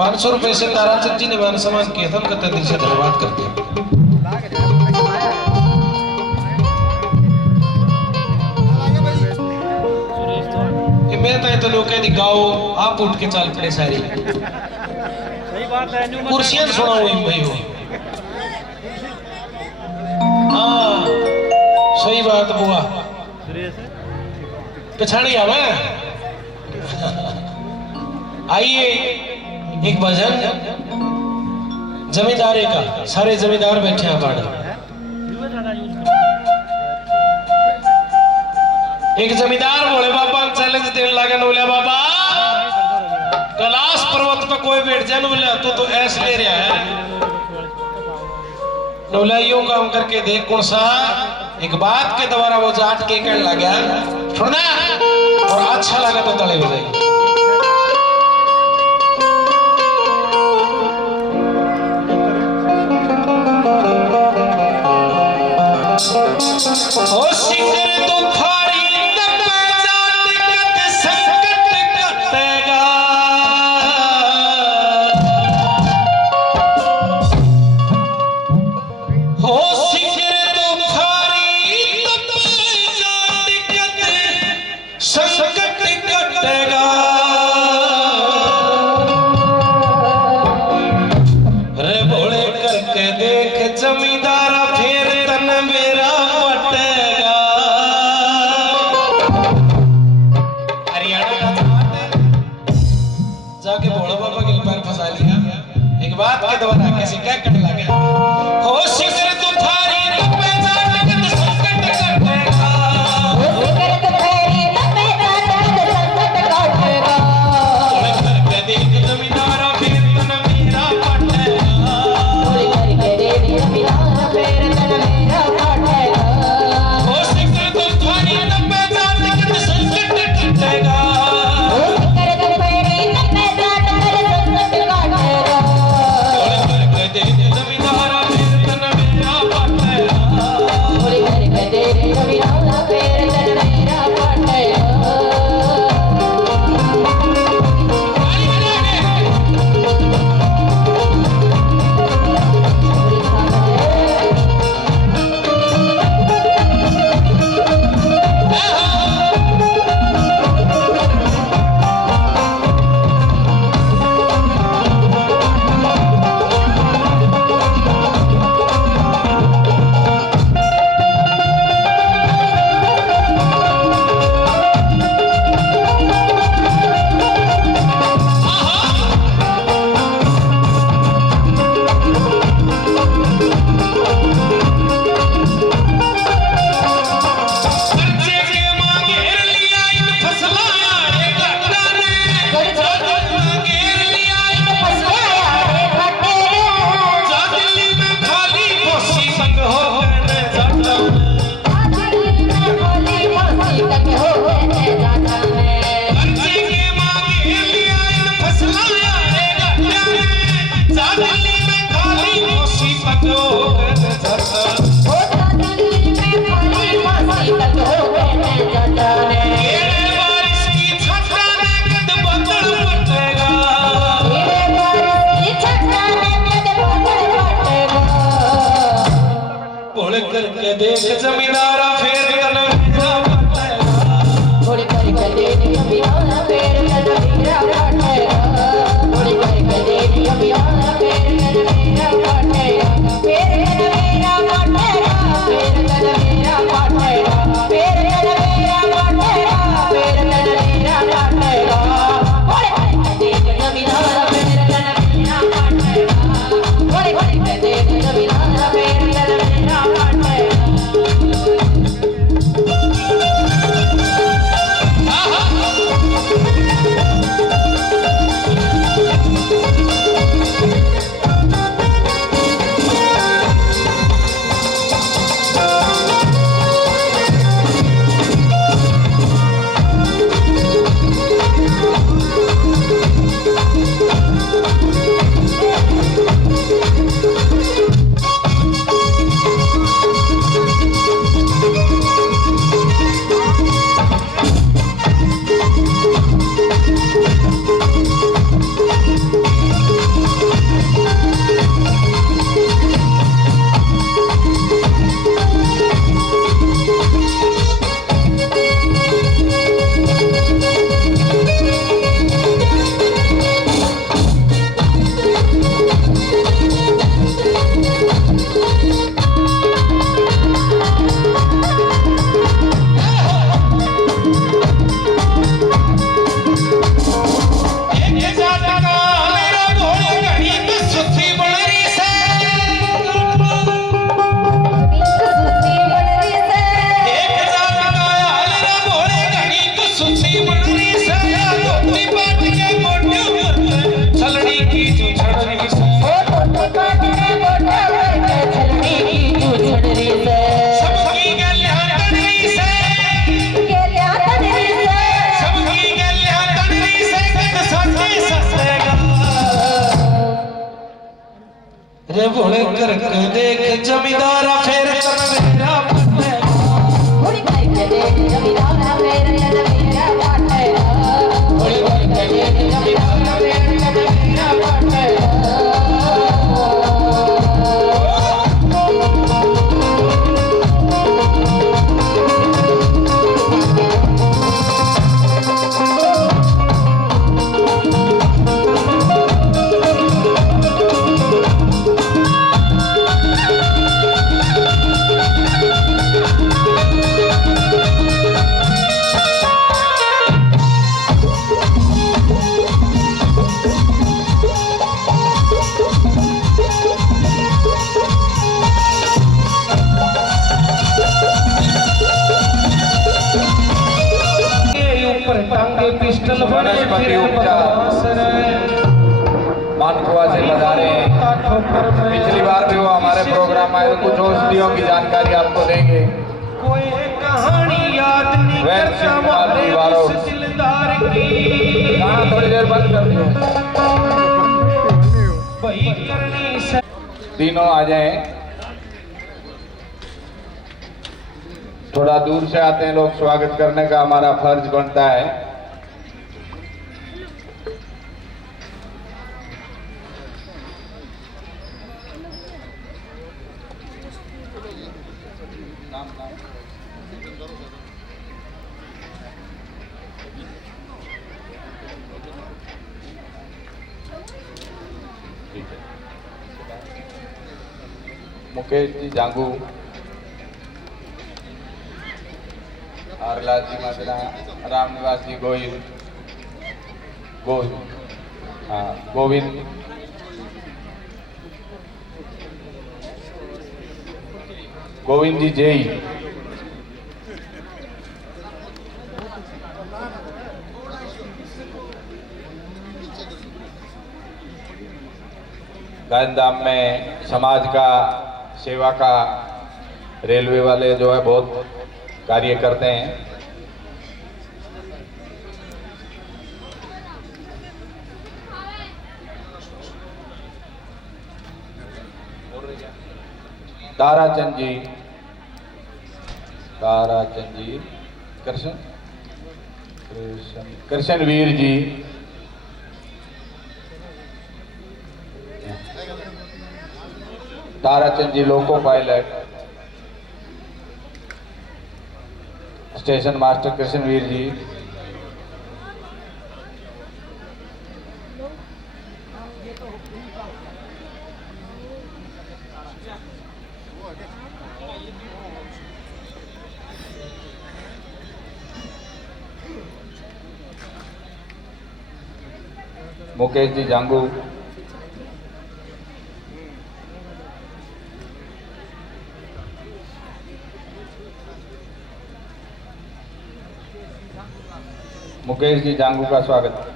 500 रुपए से ताराचंद जी ने मान सम्मान किया था, उनका दिल से धन्यवाद करते हैं। मैं तो लोग कहती गाओ आप उठ के चल पड़े सारी कुर्सियां सुना हुई भाई हो। हाँ सही बात बुआ पछाड़ी आवे। आइए एक भजन जमींदारे का, सारे जमींदार बैठे हैं बाड़। एक जमींदार बोले बाबा चैलेंज देने लगा, बोले बाबा कैलाश पर्वत पे कोई बैठ जाए बोले तो ऐसे ले रहा है, बोला यूं काम करके देख कौन सा। एक बात के द्वारा वो जाट के कहने लगा छोड़ना और अच्छा लगा तो तले हो जाएगी। ओ सिंगर तो थारी तब जात कत संकट कटेगा, हो सिंगर तो थारी तब जात कत संकट कटेगा। रे भोले करके देख जमींदारा फिर तन मेरा जाके भोला बाबा के पैर फंसा लिया। एक बात के द्वारा कैसे क्या करने लगे, हो शिखर तू थारी तब पे जाट कत संकट कटेगा, हो शिखर तू थारी तब पे जाट कत संकट कटेगा। ओए करके देख जमींदारा फिर तन मेरा पटेगा, ओए करके देख जमींदारा फिर तन मेरा पटेगा। हो शिखर तू थारी तब पे जाट कत संकट कटेगा, करके देख जमींदारा फिर तन मेरा पटेगा, थोड़ी करके देख जमींदारा फिर तन मेरा पटेगा, थोड़ी करके देख जमींदारा फिर तन मेरा पटेगा, फिर तन मेरा पटेगा, फिर तन मेरा पटेगा, फिर तन मेरा पटेगा, फिर तन मेरा पटेगा। थोड़ी करके देख जमींदारा फिर तन मेरा पटेगा, थोड़ी करके देख जमींदारा फिर तन मेरा पटेगा। रे भोले करके देख जमींदारा फिर तन मेरा पटे भोले करके देख जमींदारा फिर तन मेरा पटे भोले करके देख जमींदारा फिर तन मेरा पटे पिस्टल वनस्पति उपचार मानकुआ से बता रहे हैं। पिछली बार भी वो हमारे प्रोग्राम आए, कुछ औषधियों की जानकारी आपको देंगे। कोई कहानी याद नहीं करता दिलदार की गाना थोड़ी देर बंद कर दियो। वही करनी से तीनों आ जाएं। थोड़ा दूर से आते हैं लोग, स्वागत करने का हमारा फर्ज बनता है। मुकेश जी जांगू, हरलाल जी मदरा, रामनिवास जी गोविंद, गोविंद, गोविंद जी जय, गांधीधाम में समाज का सेवा का रेलवे वाले जो है बहुत कार्य करते हैं। Tarachand ji, Krishna Veer ji, Tarachand ji loco pilot, station master Krishnaveer ji, Mukesh ji Jangu, Mukesh ji Jangu का स्वागत।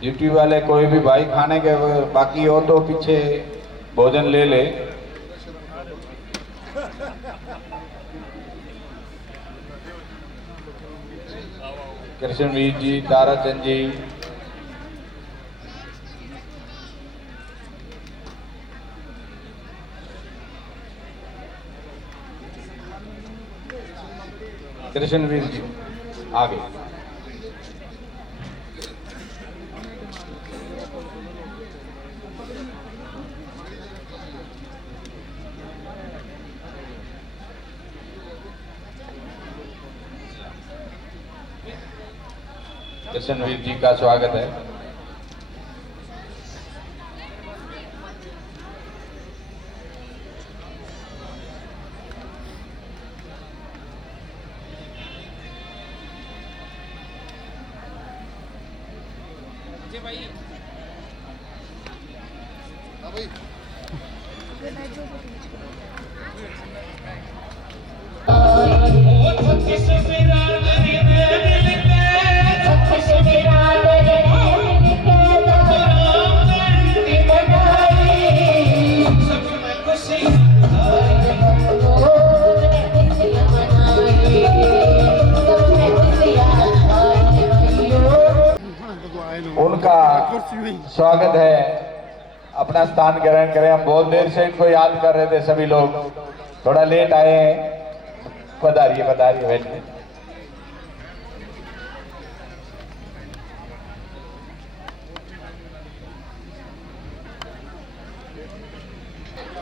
ड्यूटी वाले कोई भी भाई खाने के बाकी हो तो पीछे भोजन ले ले। कृष्णवीर जी, ताराचंद जी, कृष्णवीर जी आगे। कृष्णवीर जी का स्वागत है। Thank you. स्वागत है, अपना स्थान ग्रहण करें। हम बहुत देर से इनको याद कर रहे थे, सभी लोग थोड़ा लेट आए हैं। पधारिए पधारिए, बैठिए।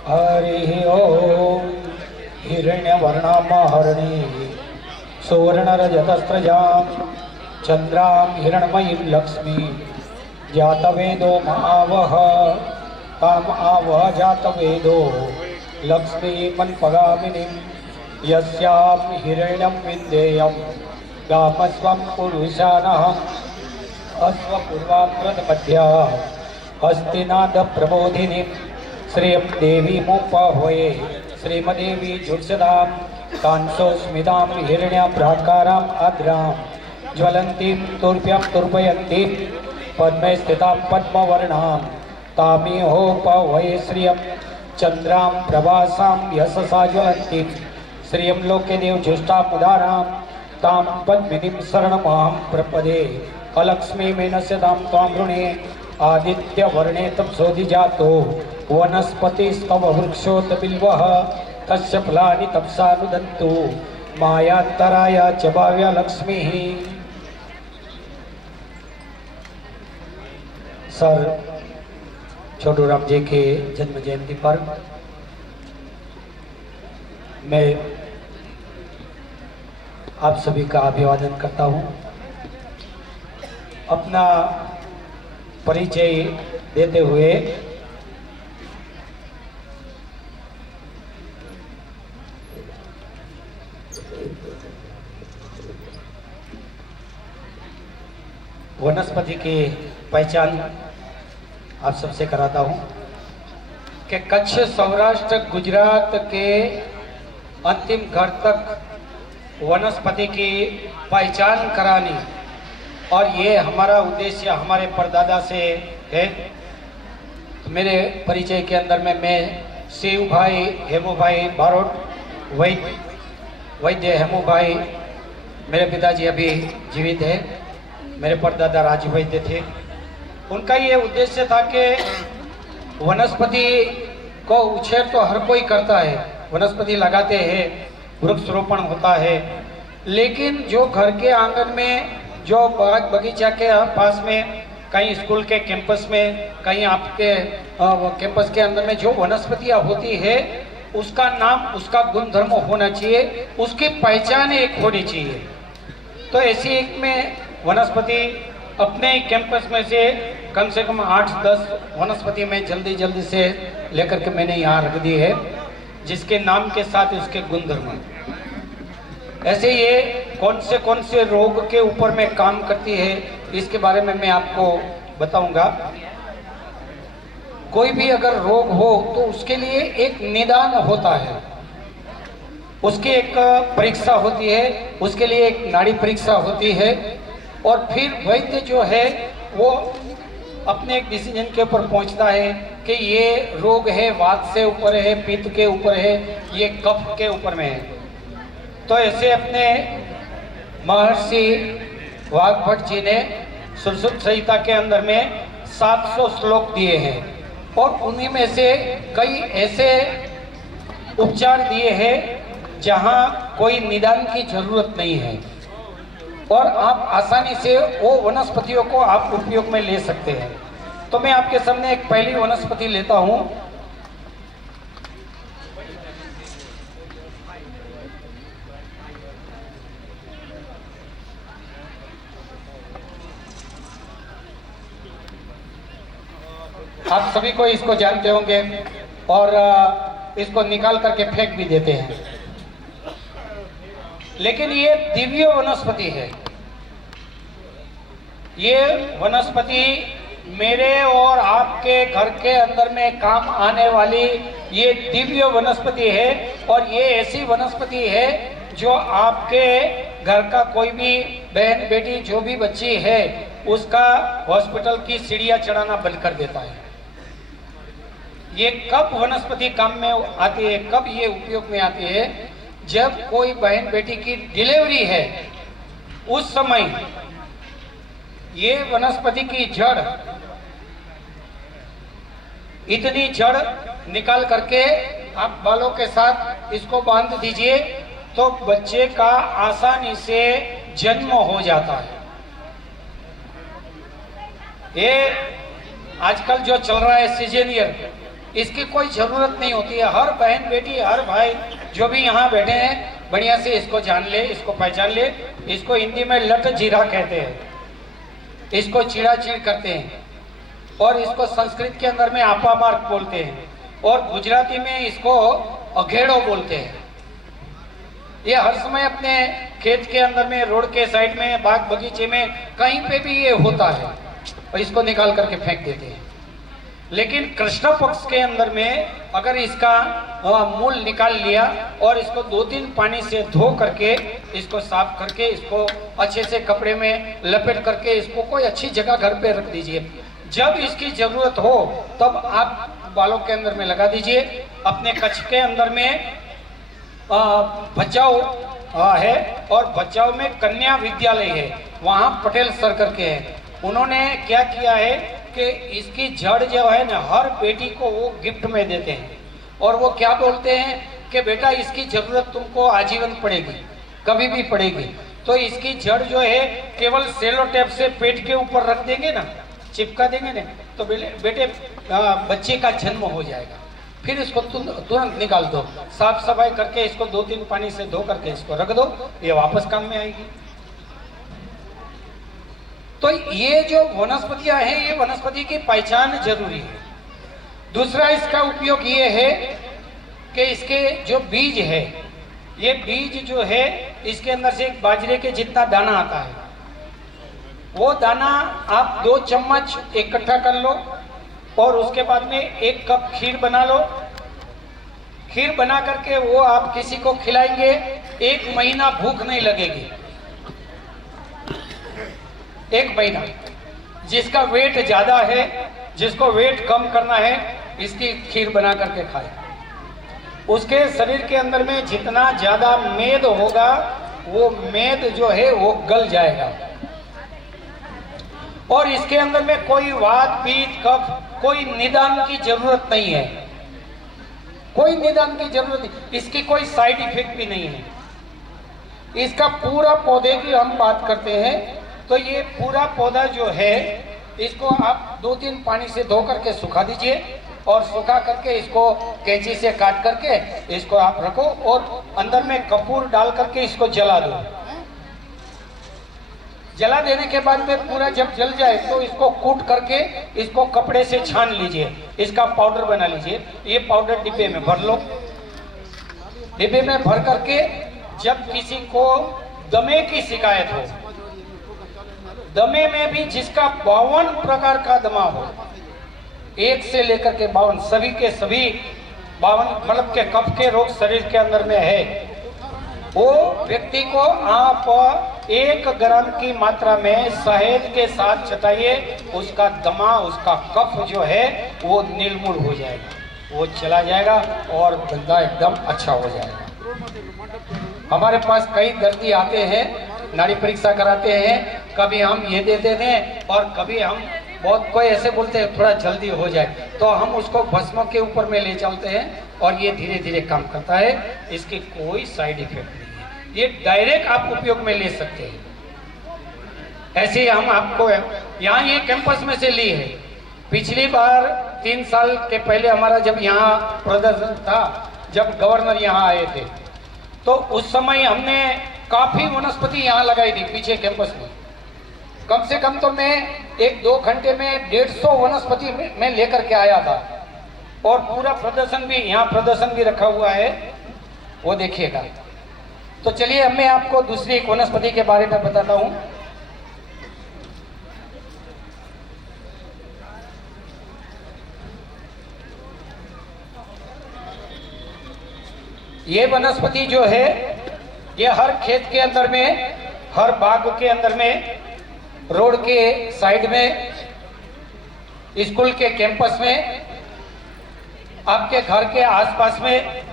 हरि ओम। हिरण्यवर्णामहर्णी सुवर्णरजतस्रजां चंद्रां हिरण्मयीं लक्ष्मी जातवेदो महावह ताम आवह जातवेदो लक्ष्मीमन्पगामिनीं यस्यां हिरण्यं विन्देयं गामस्वं पुरुषानः अश्वपूर्वामृतमध्या हस्तिनादप्रबोधिनीं श्रियं देवीमुपाह्वये श्रीमदेवी जुषदां कांसोस्मितां हिरण्याभ्राकाराम् आद्रां ज्वलन्तीं तुर्भ्यां तुर्भयन्तीं पद्मे स्थितां पद्मवर्णां तामिहोपाह्वये श्रियं चन्द्रां प्रभासां यशसा ज्वलन्तीं श्रियं लोके देवजुष्टामुदारां तां पद्मिनीं शरणमहं प्रपदे अलक्ष्मीमेनस्य तां त्वां वृणे आदित्यवर्णे तपसोऽधिजातो वनस्पतिस्तव वृक्षोत बिल्वः तस्य फलानि तपसानुदन्तु मायान्तराय च भाव्या लक्ष्मीः। सर छोटू राम जी के जन्म जयंती पर मैं आप सभी का अभिवादन करता हूँ। अपना परिचय देते हुए वनस्पति की पहचान आप सबसे कराता हूं कि कच्छ, सौराष्ट्र, गुजरात के अंतिम घर तक वनस्पति की पहचान करानी, और ये हमारा उद्देश्य हमारे परदादा से है। तो मेरे परिचय के अंदर में मैं शिव भाई हेमू भाई बारोट वैद्य हेमू भाई, मेरे पिताजी अभी जीवित है, मेरे परदादा राजू वैद्य थे। उनका ये उद्देश्य था कि वनस्पति को उछेर तो हर कोई करता है, वनस्पति लगाते हैं, वृक्षारोपण होता है, लेकिन जो घर के आंगन में, जो बाग बगीचा के पास में, कहीं स्कूल के कैंपस में, कहीं आपके कैंपस के अंदर में जो वनस्पतियाँ होती है, उसका नाम, उसका गुणधर्म होना चाहिए, उसकी पहचान एक होनी चाहिए। तो ऐसी एक में वनस्पति अपने कैंपस में से कम 8-10 वनस्पति में जल्दी से लेकर के मैंने यहाँ रख दी है, जिसके नाम के साथ उसके गुणधर्म। ऐसे ये कौन से रोग के ऊपर में काम करती है, इसके बारे में मैं आपको बताऊंगा। कोई भी अगर रोग हो तो उसके लिए एक निदान होता है, उसकी एक परीक्षा होती है, उसके लिए एक नाड़ी परीक्षा होती है, और फिर वैद्य जो है वो अपने एक डिसीजन के ऊपर पहुंचता है कि ये रोग है वात से ऊपर है, पित्त के ऊपर है, ये कफ के ऊपर में है। तो ऐसे अपने महर्षि वाग्भट जी ने सुश्रुत संहिता के अंदर में 700 श्लोक दिए हैं, और उन्हीं में से कई ऐसे उपचार दिए हैं जहां कोई निदान की जरूरत नहीं है, और आप आसानी से वो वनस्पतियों को आप उपयोग में ले सकते हैं। तो मैं आपके सामने एक पहली वनस्पति लेता हूं। आप सभी को इसको जानते होंगे और इसको निकाल करके फेंक भी देते हैं, लेकिन ये दिव्य वनस्पति है। ये वनस्पति मेरे और आपके घर के अंदर में काम आने वाली ये दिव्य वनस्पति है, और ये ऐसी वनस्पति है जो आपके घर का कोई भी बहन बेटी जो भी बच्ची है उसका हॉस्पिटल की सीढ़ियां चढ़ाना बंद कर देता है। ये कब वनस्पति काम में आती है, कब ये उपयोग में आती है? जब कोई बहन बेटी की डिलीवरी है उस समय ये वनस्पति की जड़ इतनी जड़ निकाल करके आप बालों के साथ इसको बांध दीजिए तो बच्चे का आसानी से जन्म हो जाता है। ये आजकल जो चल रहा है सीजनियर, इसकी कोई जरूरत नहीं होती है। हर बहन बेटी, हर भाई जो भी यहाँ बैठे हैं बढ़िया से इसको जान ले, इसको पहचान ले। इसको हिंदी में लट जीरा कहते हैं, इसको चिड़ा चिड़ करते हैं, और इसको संस्कृत के अंदर में आपा मार्ग बोलते हैं, और गुजराती में इसको अघेड़ो बोलते हैं। ये हर समय अपने खेत के अंदर में, रोड के साइड में, बाग बगीचे में, कहीं पे भी ये होता है, और इसको निकाल करके फेंक देते हैं। लेकिन कृष्ण पक्ष के अंदर में अगर इसका मूल निकाल लिया और इसको 2-3 पानी से धो करके, इसको साफ करके, इसको अच्छे से कपड़े में लपेट करके इसको कोई अच्छी जगह घर पे रख दीजिए। जब इसकी जरूरत हो तब आप बालों के अंदर में लगा दीजिए। अपने कच्छ के अंदर में भचाऊ है, और भचाऊ में कन्या विद्यालय है, वहाँ पटेल सर करके है। उन्होंने क्या किया है कि इसकी जड़ जो है ना, हर बेटी को वो गिफ्ट में देते हैं, और वो क्या बोलते हैं कि बेटा इसकी जरूरत तुमको आजीवन पड़ेगी, कभी भी पड़ेगी। तो इसकी जड़ जो है केवल सेलो टेप से पेट के ऊपर रख देंगे ना, चिपका देंगे ना, तो बेटे बच्चे का जन्म हो जाएगा। फिर इसको तुरंत निकाल दो, साफ सफाई करके इसको 2-3 पानी से धो करके इसको रख दो, ये वापस काम में आएगी। तो ये जो वनस्पतियां हैं, ये वनस्पति की पहचान जरूरी है। दूसरा इसका उपयोग ये है कि इसके जो बीज है, ये बीज जो है इसके अंदर से एक बाजरे के जितना दाना आता है, वो दाना आप 2 चम्मच इकट्ठा कर लो, और उसके बाद में 1 कप खीर बना लो। खीर बना करके वो आप किसी को खिलाएंगे, 1 महीना भूख नहीं लगेगी। 1 महीना। जिसका वेट ज्यादा है, जिसको वेट कम करना है, इसकी खीर बना करके खाए। उसके शरीर के अंदर में जितना ज्यादा मेद होगा, वो मेद जो है वो गल जाएगा, और इसके अंदर में कोई वात, पित्त, कफ, कोई निदान की जरूरत नहीं है, कोई निदान की जरूरत नहीं। इसकी कोई साइड इफेक्ट भी नहीं है। इसका पूरा पौधे की हम बात करते हैं तो ये पूरा पौधा जो है, इसको आप 2-3 पानी से धो करके सुखा दीजिए, और सुखा करके इसको कैंची से काट करके इसको आप रखो, और अंदर में कपूर डाल करके इसको जला दो। जला देने के बाद में पूरा जब जल जाए तो इसको कूट करके इसको कपड़े से छान लीजिए, इसका पाउडर बना लीजिए। ये पाउडर डिब्बे में भर लो। डिब्बे में भर करके जब किसी को दमे की शिकायत हो, दमे में भी जिसका 52 प्रकार का दमा हो, 1 से लेकर के 52, सभी के सभी 52 मतलब के कफ के रोग शरीर के अंदर में है, वो व्यक्ति को आप 1 ग्राम की मात्रा में शहद के साथ चटाइए, उसका दमा, उसका कफ जो है वो निर्मूल हो जाएगा, वो चला जाएगा और धंधा एकदम अच्छा हो जाएगा। हमारे पास कई दर्दी आते हैं, नाड़ी परीक्षा कराते हैं, कभी हम ये देते हैं और कभी हम बहुत कोई ऐसे बोलते हैं थोड़ा जल्दी हो जाए, तो हम उसको भस्म के ऊपर में ले चलते हैं और ये धीरे धीरे काम करता है। इसकी कोई साइड इफेक्ट नहीं है, ये डायरेक्ट आप उपयोग में ले सकते हैं। ऐसे ही हम आपको यहाँ ये कैंपस में से ली है। पिछली बार 3 साल के पहले हमारा जब यहाँ प्रदर्शन था, जब गवर्नर यहाँ आए थे, तो उस समय हमने काफी वनस्पति यहाँ लगाई थी पीछे कैंपस में। कम से कम तो मैं 1-2 घंटे में 150 वनस्पति में लेकर के आया था, और पूरा प्रदर्शन भी यहाँ प्रदर्शन भी रखा हुआ है, वो देखिएगा। तो चलिए मैं आपको दूसरी एक वनस्पति के बारे में बताता हूँ। ये वनस्पति जो है ये हर खेत के अंदर में, हर बाग के अंदर में, रोड के साइड में, स्कूल के कैंपस में, आपके घर के आसपास में,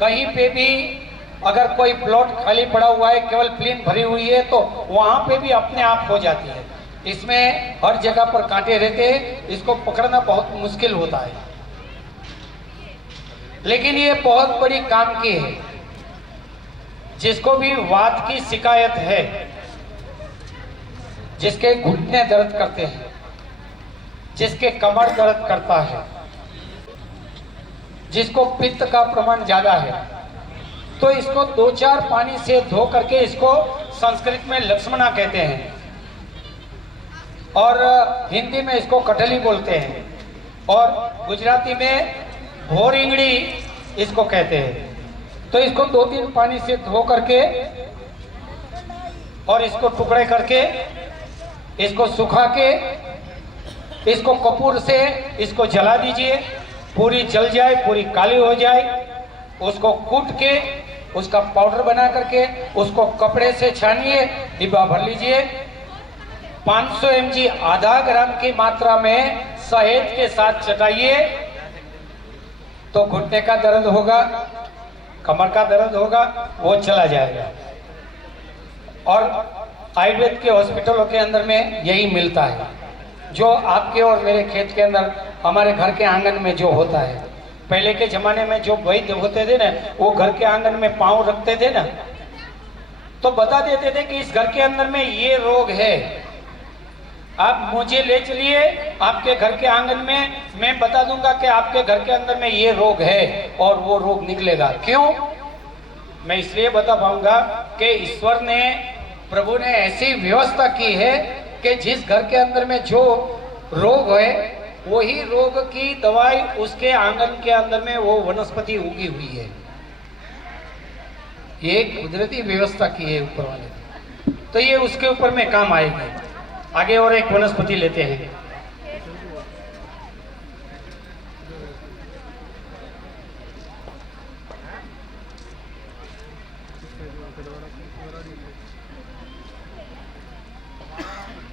कहीं पे भी अगर कोई प्लॉट खाली पड़ा हुआ है, केवल प्लेन भरी हुई है, तो वहां पे भी अपने आप हो जाती है। इसमें हर जगह पर कांटे रहते हैं, इसको पकड़ना बहुत मुश्किल होता है। लेकिन ये बहुत बड़ी काम की है। जिसको भी वात की शिकायत है, जिसके घुटने दर्द करते हैं, जिसके कमर दर्द करता है, जिसको पित्त का प्रमाण ज्यादा है, तो इसको 2-4 पानी से धो करके, इसको संस्कृत में लक्ष्मणा कहते हैं और हिंदी में इसको कटली बोलते हैं और गुजराती में भोरिंगड़ी इसको कहते हैं। तो इसको 2-3 पानी से धो करके और इसको टुकड़े करके, इसको सुखा के, इसको कपूर से इसको जला दीजिए, पूरी जल जाए, पूरी काली हो जाए। उसको कूट के उसका पाउडर बना करके उसको कपड़े से छानिए, डिब्बा भर लीजिए। 500 mg आधा ग्राम की मात्रा में शहद के साथ चटाइए तो घुटने का दर्द होगा, कमर का दर्द होगा, वो चला जाएगा। और आयुर्वेद के हॉस्पिटलों के अंदर में यही मिलता है, जो आपके और मेरे खेत के अंदर, हमारे घर के आंगन में जो होता है। पहले के जमाने में जो वैद्य होते थे ना, वो घर के आंगन में पांव रखते थे ना, तो बता देते थे कि इस घर के अंदर में ये रोग है, आप मुझे ले चलिए आपके घर के आंगन में, मैं बता दूंगा कि आपके घर के अंदर में ये रोग है और वो रोग निकलेगा। क्यों? मैं इसलिए बता पाऊंगा कि ईश्वर ने, प्रभु ने ऐसी व्यवस्था की है कि जिस घर के अंदर में जो रोग है, वही रोग की दवाई उसके आंगन के अंदर में वो वनस्पति उगी हुई है। ये कुदरती व्यवस्था की है ऊपर वाले ने, तो ये उसके ऊपर में काम आएगी। आगे और एक वनस्पति लेते हैं।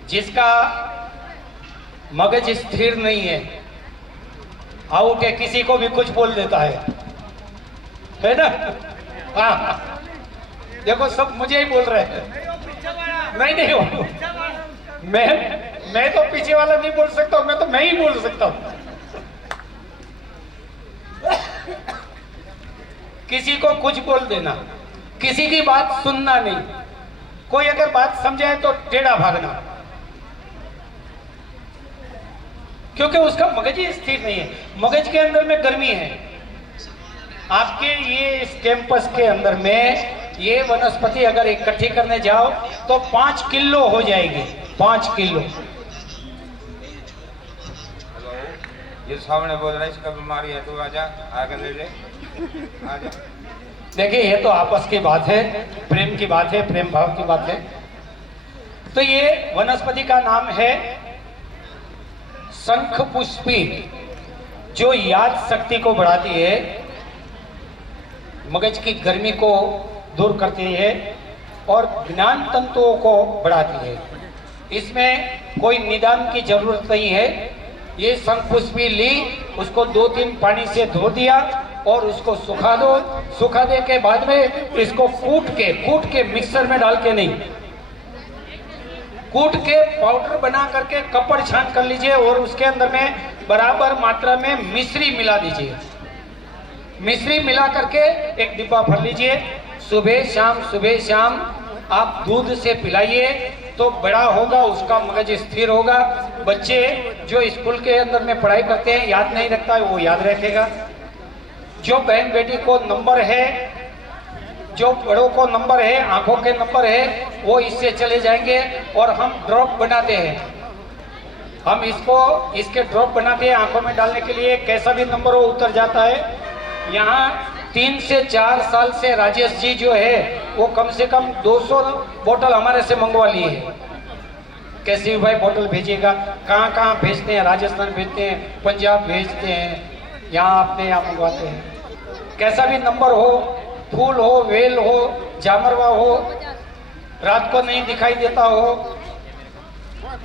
जिसका मगज स्थिर नहीं है, आउट है, किसी को भी कुछ बोल देता है ना? हाँ, देखो सब मुझे ही बोल रहे हैं। नहीं हो, मैं तो पीछे वाला नहीं बोल सकता, मैं ही बोल सकता हूं। किसी को कुछ बोल देना, किसी की बात सुनना नहीं, कोई अगर बात समझाए तो टेढ़ा भागना, क्योंकि उसका मगज ही स्थिर नहीं है। मगज के अंदर में गर्मी है। आपके ये इस कैंपस के अंदर में ये वनस्पति अगर इकट्ठी करने जाओ तो 5 किलो हो जाएगी, 5 किलो। ये सामने बोल रहा है इसका बीमारी है, तो आजा, आगे ले ले, आजा। देखिए, ये तो आपस की बात है, प्रेम की बात है, प्रेम भाव की बात है। तो ये वनस्पति का नाम है शंख पुष्पी, जो याद शक्ति को बढ़ाती है, मगज की गर्मी को दूर करती है और ज्ञान तंतुओं को बढ़ाती है। इसमें कोई निदान की जरूरत नहीं है। ये शंख पुष्पी ली, उसको 2-3 पानी से धो दिया और उसको सुखा दो। सुखा दे के बाद में इसको कूट के मिक्सर में डाल के नहीं, कूट के पाउडर बना करके कपड़ छान कर लीजिए और उसके अंदर में बराबर मात्रा में मिश्री मिला दीजिए। मिश्री मिला करके एक डिब्बा भर लीजिए। सुबह शाम आप दूध से पिलाइए तो बड़ा होगा, उसका मगज स्थिर होगा। बच्चे जो स्कूल के अंदर में पढ़ाई करते हैं, याद नहीं रखता है, वो याद रखेगा। जो बहन बेटी को नंबर है, जो बड़ों को नंबर है, आंखों के नंबर है, वो इससे चले जाएंगे। और हम ड्रॉप बनाते हैं, हम इसके ड्रॉप बनाते हैं आंखों में डालने के लिए। कैसा भी नंबर हो उतर जाता है। यहाँ 3 से 4 साल से राजेश जी जो है वो कम से कम 200 बोतल हमारे से मंगवा लिए है। कैसे भी भाई बोतल भेजिएगा, कहाँ भेजते हैं, राजस्थान भेजते हैं, पंजाब भेजते हैं, यहाँ अपने यहाँ मंगवाते हैं। कैसा भी नंबर हो, फूल हो, वेल हो, जामरवा हो, रात को नहीं दिखाई देता हो,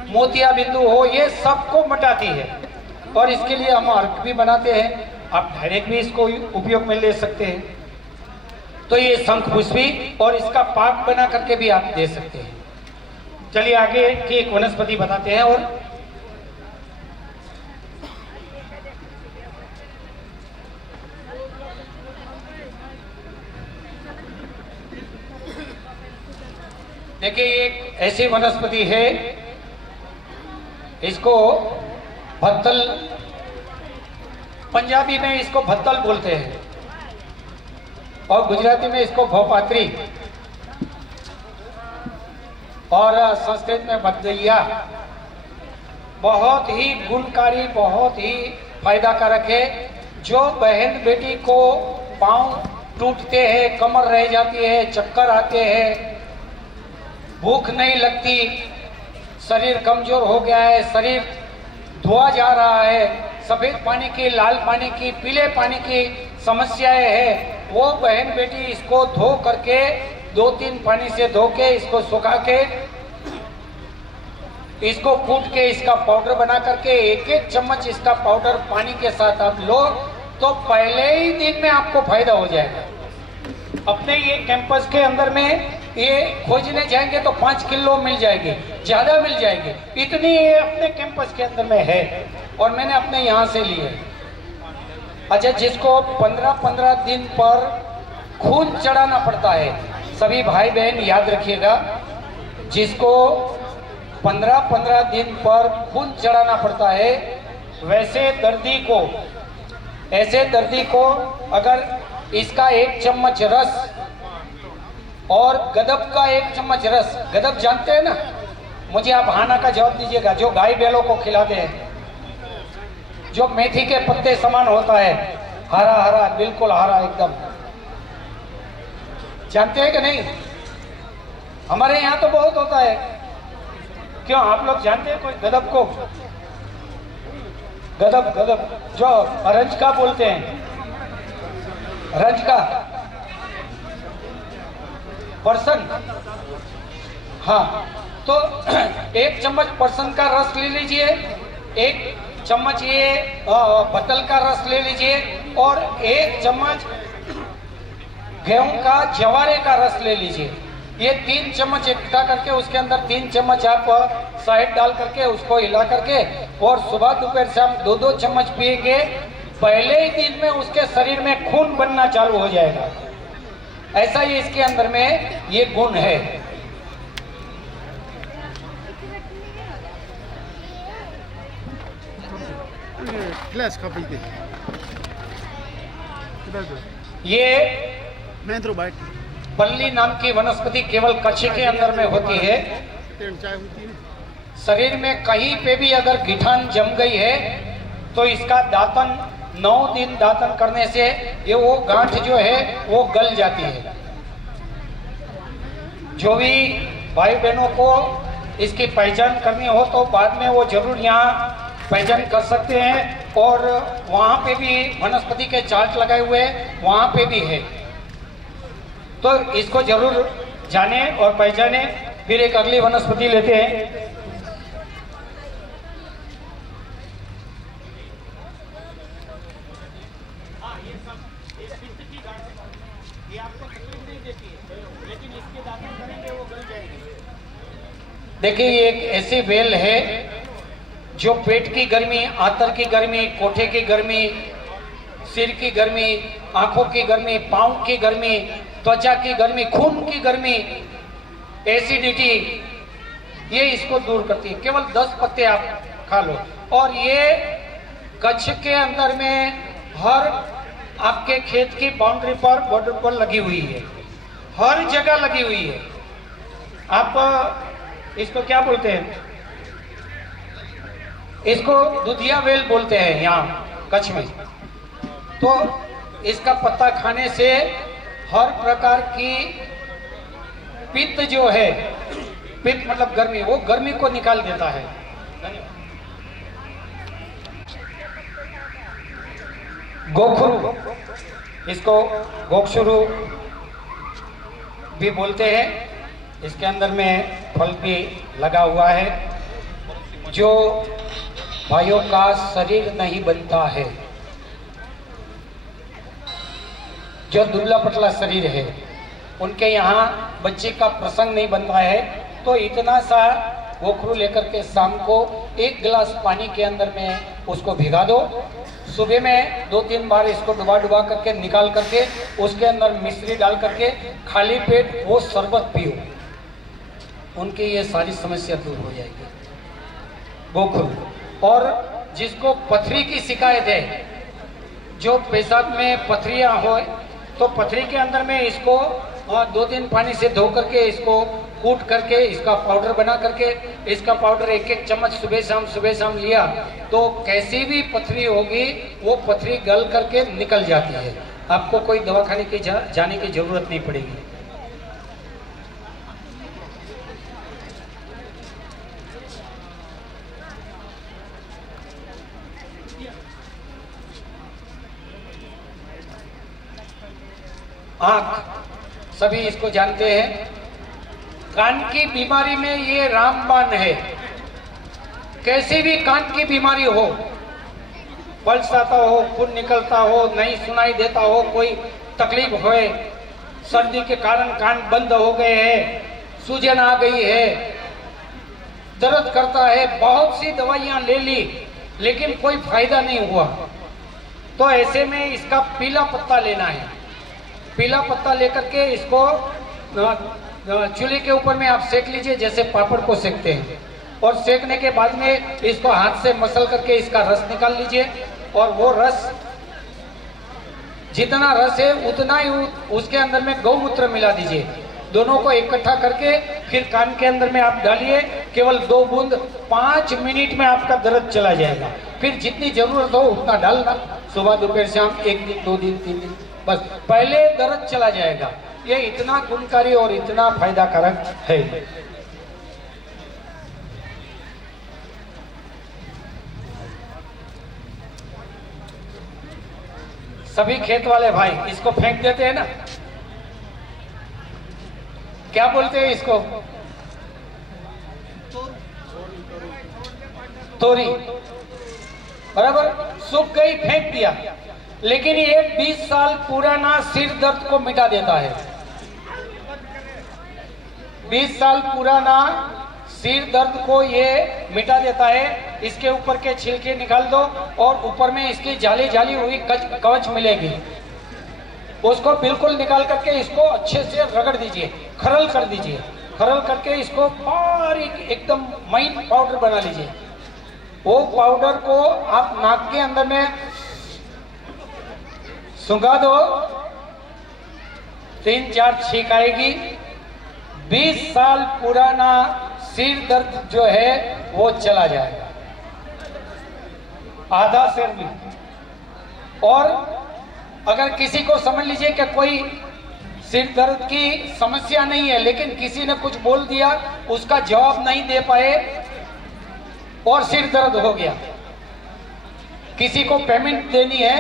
मोतिया बिंदु हो, ये सबको मिटाती है। और इसके लिए हम अर्क भी बनाते हैं, आप डायरेक्ट भी इसको उपयोग में ले सकते हैं। तो ये शंख पुष्पी, और इसका पाक बना करके भी आप दे सकते हैं। चलिए आगे की एक वनस्पति बताते हैं। और देखिए ये एक ऐसी वनस्पति है, इसको भत्तल, पंजाबी में इसको भत्तल बोलते हैं और गुजराती में इसको भोपात्री और संस्कृत में भद्दैया। बहुत ही गुणकारी, बहुत ही फायदा कारक है। जो बहन बेटी को पांव टूटते हैं, कमर रह जाती है, चक्कर आते हैं, भूख नहीं लगती, शरीर कमजोर हो गया है, शरीर धोआ जा रहा है, सफेद पानी की, लाल पानी की, पीले पानी की समस्याएं है, वो बहन बेटी इसको धो करके 2-3 पानी से धो के इसको सुखा के इसको कूट के इसका पाउडर बना करके 1-1 चम्मच इसका पाउडर पानी के साथ आप लो तो पहले ही दिन में आपको फायदा हो जाएगा। अपने ये कैंपस के अंदर में ये खोजने जाएंगे तो 5 किलो मिल जाएगी, ज्यादा मिल जाएगी, इतनी ये अपने कैंपस के अंदर में है और मैंने अपने यहाँ से लिए। अच्छा, जिसको 15-15 दिन पर खून चढ़ाना पड़ता है, सभी भाई बहन याद रखिएगा, जिसको 15-15 दिन पर खून चढ़ाना पड़ता है, वैसे दर्दी को, ऐसे दर्दी को अगर इसका 1 चम्मच रस और गदब का 1 चम्मच रस, गदब जानते हैं ना, मुझे आप हाना का जवाब दीजिएगा, जो गाय बैलों को खिलाते हैं, जो मेथी के पत्ते समान होता है, हरा हरा, बिल्कुल हरा एकदम, जानते हैं कि नहीं? हमारे यहाँ तो बहुत होता है। क्यों, आप लोग जानते हैं कोई गदब को? गदब, गदब जो रंज का बोलते हैं, रंज का परसन, हाँ, तो 1 चम्मच परसन का रस ले लीजिए, 1 चम्मच ये बतल का रस ले लीजिए और 1 चम्मच गेहूं का, जवारे का रस ले लीजिए। ये 3 चम्मच इकट्ठा करके उसके अंदर 3 चम्मच आप साइड डाल करके उसको हिला करके और सुबह दोपहर शाम 2-2 चम्मच पिएंगे, पहले ही दिन में उसके शरीर में खून बनना चालू हो जाएगा। ऐसा ही इसके अंदर में ये गुण है। ग्लास का पी के ये मैंने बाइक पल्ली नाम की वनस्पति केवल कच्छ के अंदर में होती है। चाय होती है। शरीर में कहीं पे भी अगर गिठान जम गई है तो इसका दातन 9 दिन दातन करने से ये वो गांठ जो है वो गल जाती है। जो भी भाई बहनों को इसकी पहचान करनी हो तो बाद में वो जरूर यहाँ पहचान कर सकते हैं और वहाँ पे भी वनस्पति के चार्ट लगाए हुए हैं, वहाँ पे भी है, तो इसको जरूर जाने और पहचाने। फिर एक अगली वनस्पति लेते हैं। देखिए ये एक ऐसी बेल है जो पेट की गर्मी, आंतर की गर्मी, कोठे की गर्मी, सिर की गर्मी, आंखों की गर्मी, पांव की गर्मी, त्वचा की गर्मी, खून की गर्मी, एसिडिटी, ये इसको दूर करती है। केवल 10 पत्ते आप खा लो और ये कच्छ के अंदर में हर आपके खेत की बाउंड्री पर, बॉर्डर पर लगी हुई है, हर जगह लगी हुई है। आप इसको क्या बोलते हैं? इसको दुधिया बेल बोलते हैं यहाँ कच्छ में। तो इसका पत्ता खाने से हर प्रकार की पित्त जो है, पित्त मतलब गर्मी, वो गर्मी को निकाल देता है। गोखरू, इसको गोक्षुरु भी बोलते हैं। इसके अंदर में फल भी लगा हुआ है। जो भाइयों का शरीर नहीं बनता है, जो दुबला पतला शरीर है, उनके यहाँ बच्चे का प्रसंग नहीं बनता है, तो इतना सा गोखरू लेकर के शाम को 1 गिलास पानी के अंदर में उसको भिगा दो। सुबह में 2-3 बार इसको डुबा करके निकाल करके उसके अंदर मिश्री डाल करके खाली पेट वो शरबत पियो। उनकी ये सारी समस्या दूर हो जाएगी। गोकुल। और जिसको पथरी की शिकायत है, जो पेशाब में पथरियाँ हो, तो पथरी के अंदर में इसको 2-3 पानी से धो करके इसको कूट करके इसका पाउडर बना करके इसका पाउडर 1-1 चम्मच सुबह शाम लिया तो कैसी भी पथरी होगी वो पथरी गल करके निकल जाती है। आपको कोई दवाखाने की जाने की जरूरत नहीं पड़ेगी। आँख, सभी इसको जानते हैं। कान की बीमारी में ये रामबाण है। कैसी भी कान की बीमारी हो, पल्स आता हो, खून निकलता हो, नहीं सुनाई देता हो, कोई तकलीफ हो, सर्दी के कारण कान बंद हो गए हैं, सूजन आ गई है, दर्द करता है, बहुत सी दवाइयां ले ली लेकिन कोई फायदा नहीं हुआ, तो ऐसे में इसका पीला पत्ता लेना है। पीला पत्ता लेकर के इसको चूल्हे के ऊपर में आप सेक लीजिए, जैसे पापड़ को सेकते हैं। और सेकने के बाद में इसको हाथ से मसल करके इसका रस निकाल लीजिए और वो रस, जितना रस है उतना ही उसके अंदर में गौमूत्र मिला दीजिए। दोनों को इकट्ठा करके फिर कान के अंदर में आप डालिए, केवल 2 बूंद, 5 मिनट में आपका दर्द चला जाएगा। फिर जितनी जरूरत हो उतना डालना, सुबह दोपहर शाम, 1 दिन 2 दिन 3 दिन, बस पहले दर्द चला जाएगा। ये इतना गुणकारी और इतना फायदा कारक है। सभी खेत वाले भाई इसको फेंक देते हैं ना, क्या बोलते हैं इसको? तोरी, बराबर, सूख गई फेंक दिया, लेकिन ये 20 साल पुराना सिर दर्द को मिटा देता है। 20 साल पुराना सिर दर्द को ये मिटा देता है। इसके ऊपर के छिलके निकाल दो और ऊपर में इसकी जाली जाली हुई कवच मिलेगी, उसको बिल्कुल निकाल करके इसको अच्छे से रगड़ दीजिए, खरल कर दीजिए। खरल करके इसको बारीक एकदम महीन पाउडर बना लीजिए। वो पाउडर को आप नाक के अंदर में सुंघा दो, 3-4 छींक आएगी। 20 साल पुराना सिर दर्द जो है वो चला जाएगा, आधा सिर भी। और अगर किसी को समझ लीजिए कि कोई सिर दर्द की समस्या नहीं है, लेकिन किसी ने कुछ बोल दिया, उसका जवाब नहीं दे पाए और सिर दर्द हो गया, किसी को पेमेंट देनी है,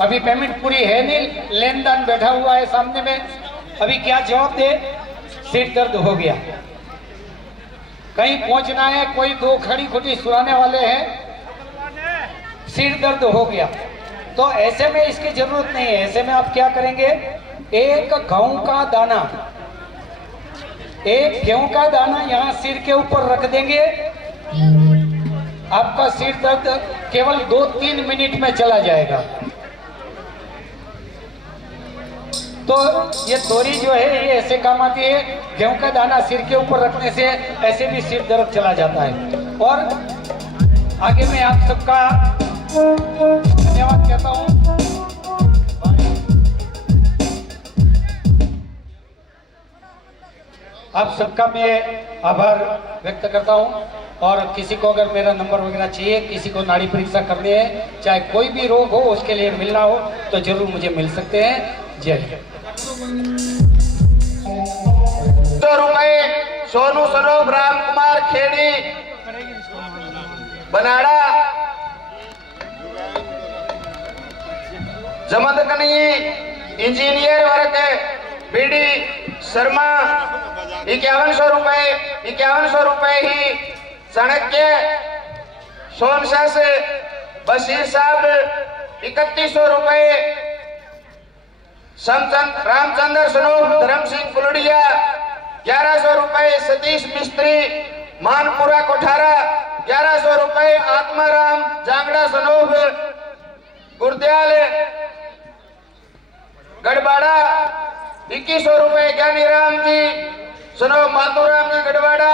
अभी पेमेंट पूरी है नहीं, लेन देन बैठा हुआ है सामने में, अभी क्या जवाब दे? सिर दर्द हो गया। कहीं पहुंचना है, कोई 2 खड़ी खुटी सुनाने वाले हैं, सिर दर्द हो गया। तो ऐसे में इसकी जरूरत नहीं है। ऐसे में आप क्या करेंगे, एक गेहूं का दाना, एक गेहूं का दाना यहाँ सिर के ऊपर रख देंगे, आपका सिर दर्द केवल 2-3 मिनट में चला जाएगा। तो ये तोरी जो है ये ऐसे काम आती है, गेहूं का दाना सिर के ऊपर रखने से ऐसे भी सिर दर्द चला जाता है। और आगे मैं आप सबका धन्यवाद कहता हूँ। आप सबका मैं आभार व्यक्त करता हूँ। और किसी को अगर मेरा नंबर वगैरह चाहिए, किसी को नाड़ी परीक्षा करनी है, चाहे कोई भी रोग हो, उसके लिए मिलना हो तो जरूर मुझे मिल सकते हैं। जय हिंद। 100 रुपए सोनू स्वरूप राम कुमार खेड़ी बनाड़ा। जमदकनी इंजीनियर वर्ग बीडी शर्मा 5100 रुपए। 5100 रुपए ही चाणक्य सोनसा से बशीर साहब 3100 रुपए। रामचंद्र स्वरूप धर्म सिंह पुलड़िया 1100 रुपए। सतीश मिस्त्री मानपुरा कोठारा 1100 रुपए। आत्माराम जांगड़ा स्वरूप गुरदयाल गढ़बाड़ा 2100 रुपए। ज्ञानीराम जी सनोब मातूराम जी गढ़वाड़ा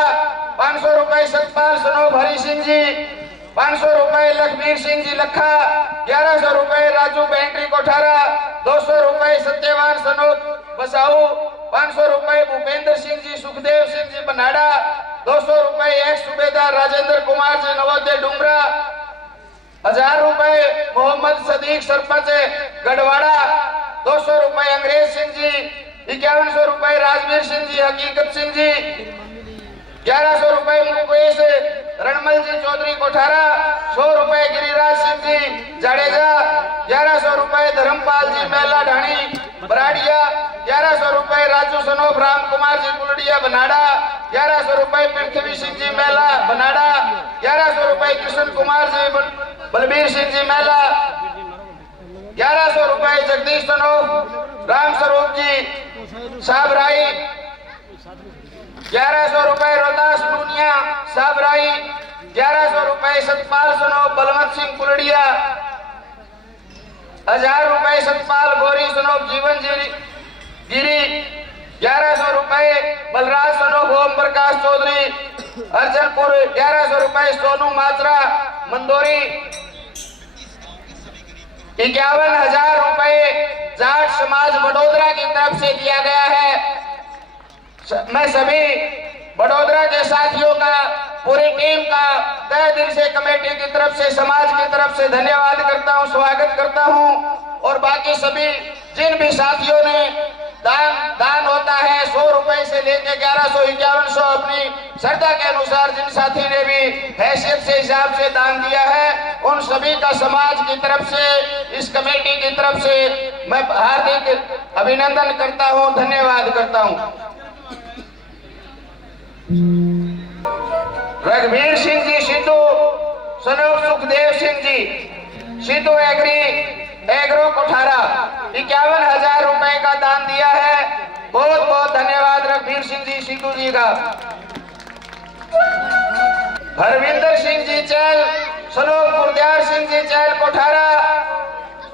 500 रुपए सतपाल सनोब हरि सिंह जी 500 रुपए लखबीर सिंह जी लखा 1100 रुपए राजू बैंट्री कोठारा 200 रुपए सत्यवान सनोब बसाऊ 500 रुपए भूपेंद्र सिंह जी सुखदेव सिंह जी बनाड़ा 200 रुपए एक्स सूबेदार राजेंद्र कुमार जी नवोदय डुमरा 1000 रुपए मोहम्मद सदीक सरपंच गढ़वाड़ा 200 रुपए अंग्रेज सिंह जी 5100 रुपए राजवीर सिंह जी हकीकत सिंह जी 1100 रुपए मुकेश रणमल जी चौधरी कोठारा 100 रुपए गिरिराज सिंह जी जाडेजा 1100 रुपए धर्मपाल जी मेला ढाणी बराड़िया 1100 रुपए राजू सनोब राम कुमार जी कुलड़िया बनाड़ा 1100 रुपए पृथ्वी सिंह जी मेला बनाड़ा 1100 रुपए कृष्ण कुमार जी बलबीर सिंह जी मेला 1100 रुपए जगदीश सनोब राम स्वरूप जी साबराई 1100 रुपए रोहतास लूनिया साबराई 1100 रुपए सतपाल सनोब बलवंत सिंह कुलड़िया 1000 रुपए सतपाल गौरी सनोब जीवन गिरी 1100 रुपए बलराज सनोब ओम प्रकाश चौधरी अर्जनपुर 1100 रुपए सोनू मात्रा मंदोरी 51,000 रुपए जाट समाज वडोदरा की तरफ से दिया गया है। मैं सभी वडोदरा के साथियों का पूरी टीम का तहे दिल से कमेटी की तरफ से समाज की तरफ से धन्यवाद करता हूं, स्वागत करता हूं। और बाकी सभी जिन भी साथियों ने दान होता है 100 रुपए से लेकर 1151 अपनी श्रद्धा के अनुसार जिन साथी ने भी हैसियत से हिसाब से दान दिया है उन सभी का समाज की तरफ से इस कमेटी की तरफ से मैं हार्दिक अभिनंदन करता हूं, धन्यवाद करता हूं। रघुवीर सिंह जी सिद्धू सनोब सुखदेव सिंह जी सिद्धू एग्रो कोठारा 51,000 रुपए का दान दिया है। बहुत बहुत धन्यवाद रघुवीर सिंह जी सिद्धू जी का। हरविंदर सिंह जी चैल सनोब गुरदयाल सिंह जी चैल कोठारा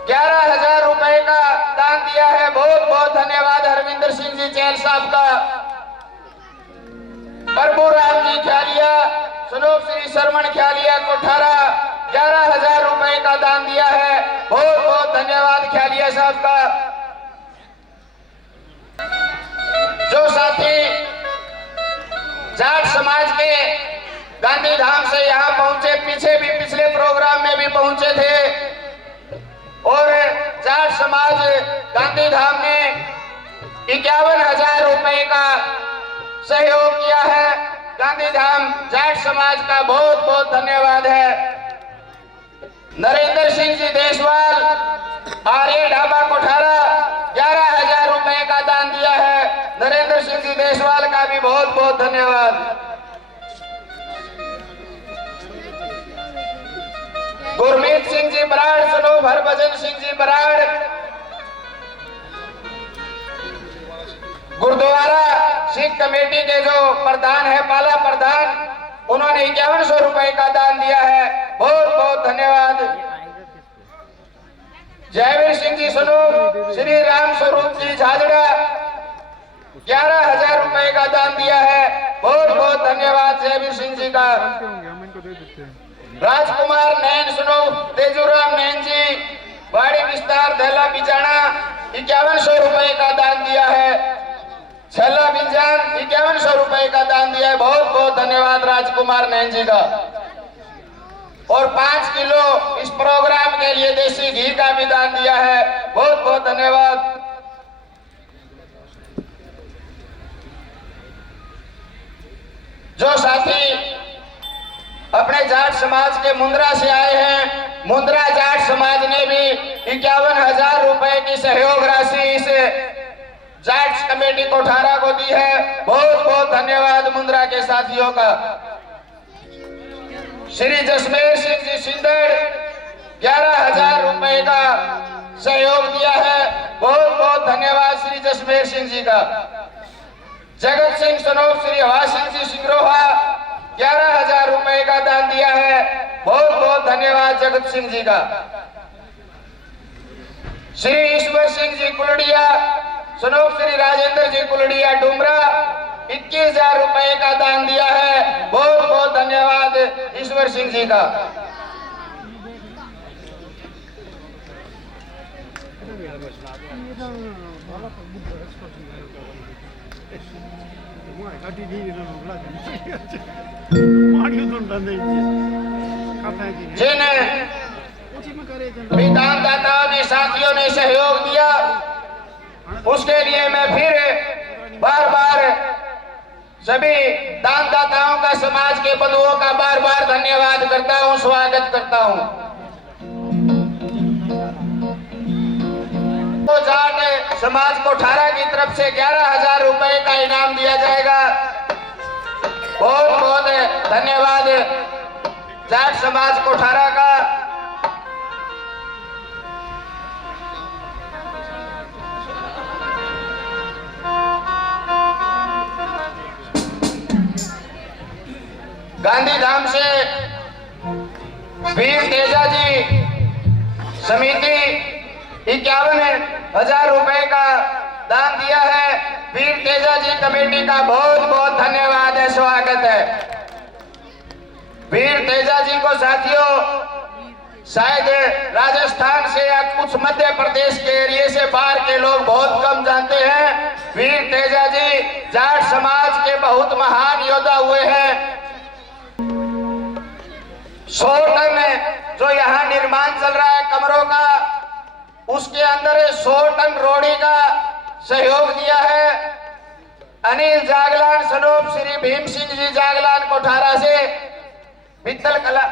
11,000 रुपए का दान दिया है। बहुत बहुत धन्यवाद हरविंदर सिंह जी चैल साहब का। प्रभु राम जी ख्यालिया सनोब श्री शरवण ख्यालिया कोठारा 11,000 रुपए का दान दिया है। बहुत बहुत धन्यवाद ख्यालिया साहब का। जो साथी जाट समाज के गांधी धाम से यहाँ पहुंचे, पीछे भी पिछले प्रोग्राम में भी पहुंचे थे और जाट समाज गांधी धाम ने 51,000 रुपए का सहयोग किया है। गांधी धाम जाट समाज का बहुत बहुत धन्यवाद है। नरेंद्र सिंह जी देशवाल आर्य ढाबा कोठारा 11,000 रुपए का दान दिया है। नरेंद्र सिंह जी देशवाल का भी बहुत बहुत धन्यवाद। गुरमीत सिंह जी बराड़ सनोब हरभजन सिंह जी बराड़ गुरुद्वारा सिख कमेटी के जो प्रधान है पाला प्रधान उन्होंने 5100 रुपए का दान दिया है। बहुत बहुत धन्यवाद। जयवीर सिंह जी सनोब श्री राम स्वरूप जी झाझड़ा 11,000 रुपए का दान दिया है। बहुत बहुत धन्यवाद जयवीर सिंह जी का। राजकुमार नैन सनोब तेजूराम नैन जी वाड़ी विस्तार दहला बिजाना 5100 रुपए का दान दिया है। छला बिजान 5100 रुपए का दान दिया है। बहुत बहुत धन्यवाद राजकुमार नैन जी का। और 5 किलो इस प्रोग्राम के लिए देसी घी का भी दान दिया है। बहुत बहुत धन्यवाद। जो साथी अपने जाट समाज के मुंद्रा से आए हैं, मुंद्रा जाट समाज ने भी 51,000 रुपए की सहयोग राशि इस जाट कमेटी कोठारा को दी है। बहुत बहुत धन्यवाद मुंद्रा के साथियों का। श्री जसमेर सिंह जी सिंदड़ 11,000 रुपए का सहयोग दिया है। बहुत बहुत धन्यवाद श्री जसमेर सिंह जी का। जगत सिंह सनोब श्री हवा सिंह जी सिंगरोहा 11,000 रुपए का दान दिया है। बहुत बहुत धन्यवाद जगत सिंह जी का। श्री ईश्वर सिंह जी कुलड़िया सनोब श्री राजेंद्र जी कुलड़िया डुमरा 21,000 रुपए का दान दिया है। बहुत बहुत धन्यवाद ईश्वर सिंह जी का। जिन भी दानदाताओं ने, साथियों ने सहयोग दिया, उसके लिए मैं फिर बार बार सभी दानदाताओं का, समाज के बंधुओं का बार बार धन्यवाद करता हूं, स्वागत करता हूं। तो जाट समाज कोठारा की तरफ से 11,000 रुपए का इनाम दिया जाएगा। बहुत बहुत धन्यवाद जाट समाज कोठारा का। गांधीधाम से वीर तेजा जी समिति 51,000 रुपए का दान दिया है। वीर तेजा जी कमेटी का बहुत बहुत धन्यवाद है, स्वागत है। वीर तेजा जी को साथियों शायद राजस्थान से या कुछ मध्य प्रदेश के एरिया से बाहर के लोग बहुत कम जानते हैं। वीर तेजा जी जाट समाज के बहुत महान योद्धा हुए हैं। 100 टन जो यहाँ निर्माण चल रहा है कमरों का, उसके अंदर 100 टन रोड़ी का सहयोग दिया है। अनिल जागलान सनोप श्री भीम सिंह जी जागलान कोठारा से, पित्तल कला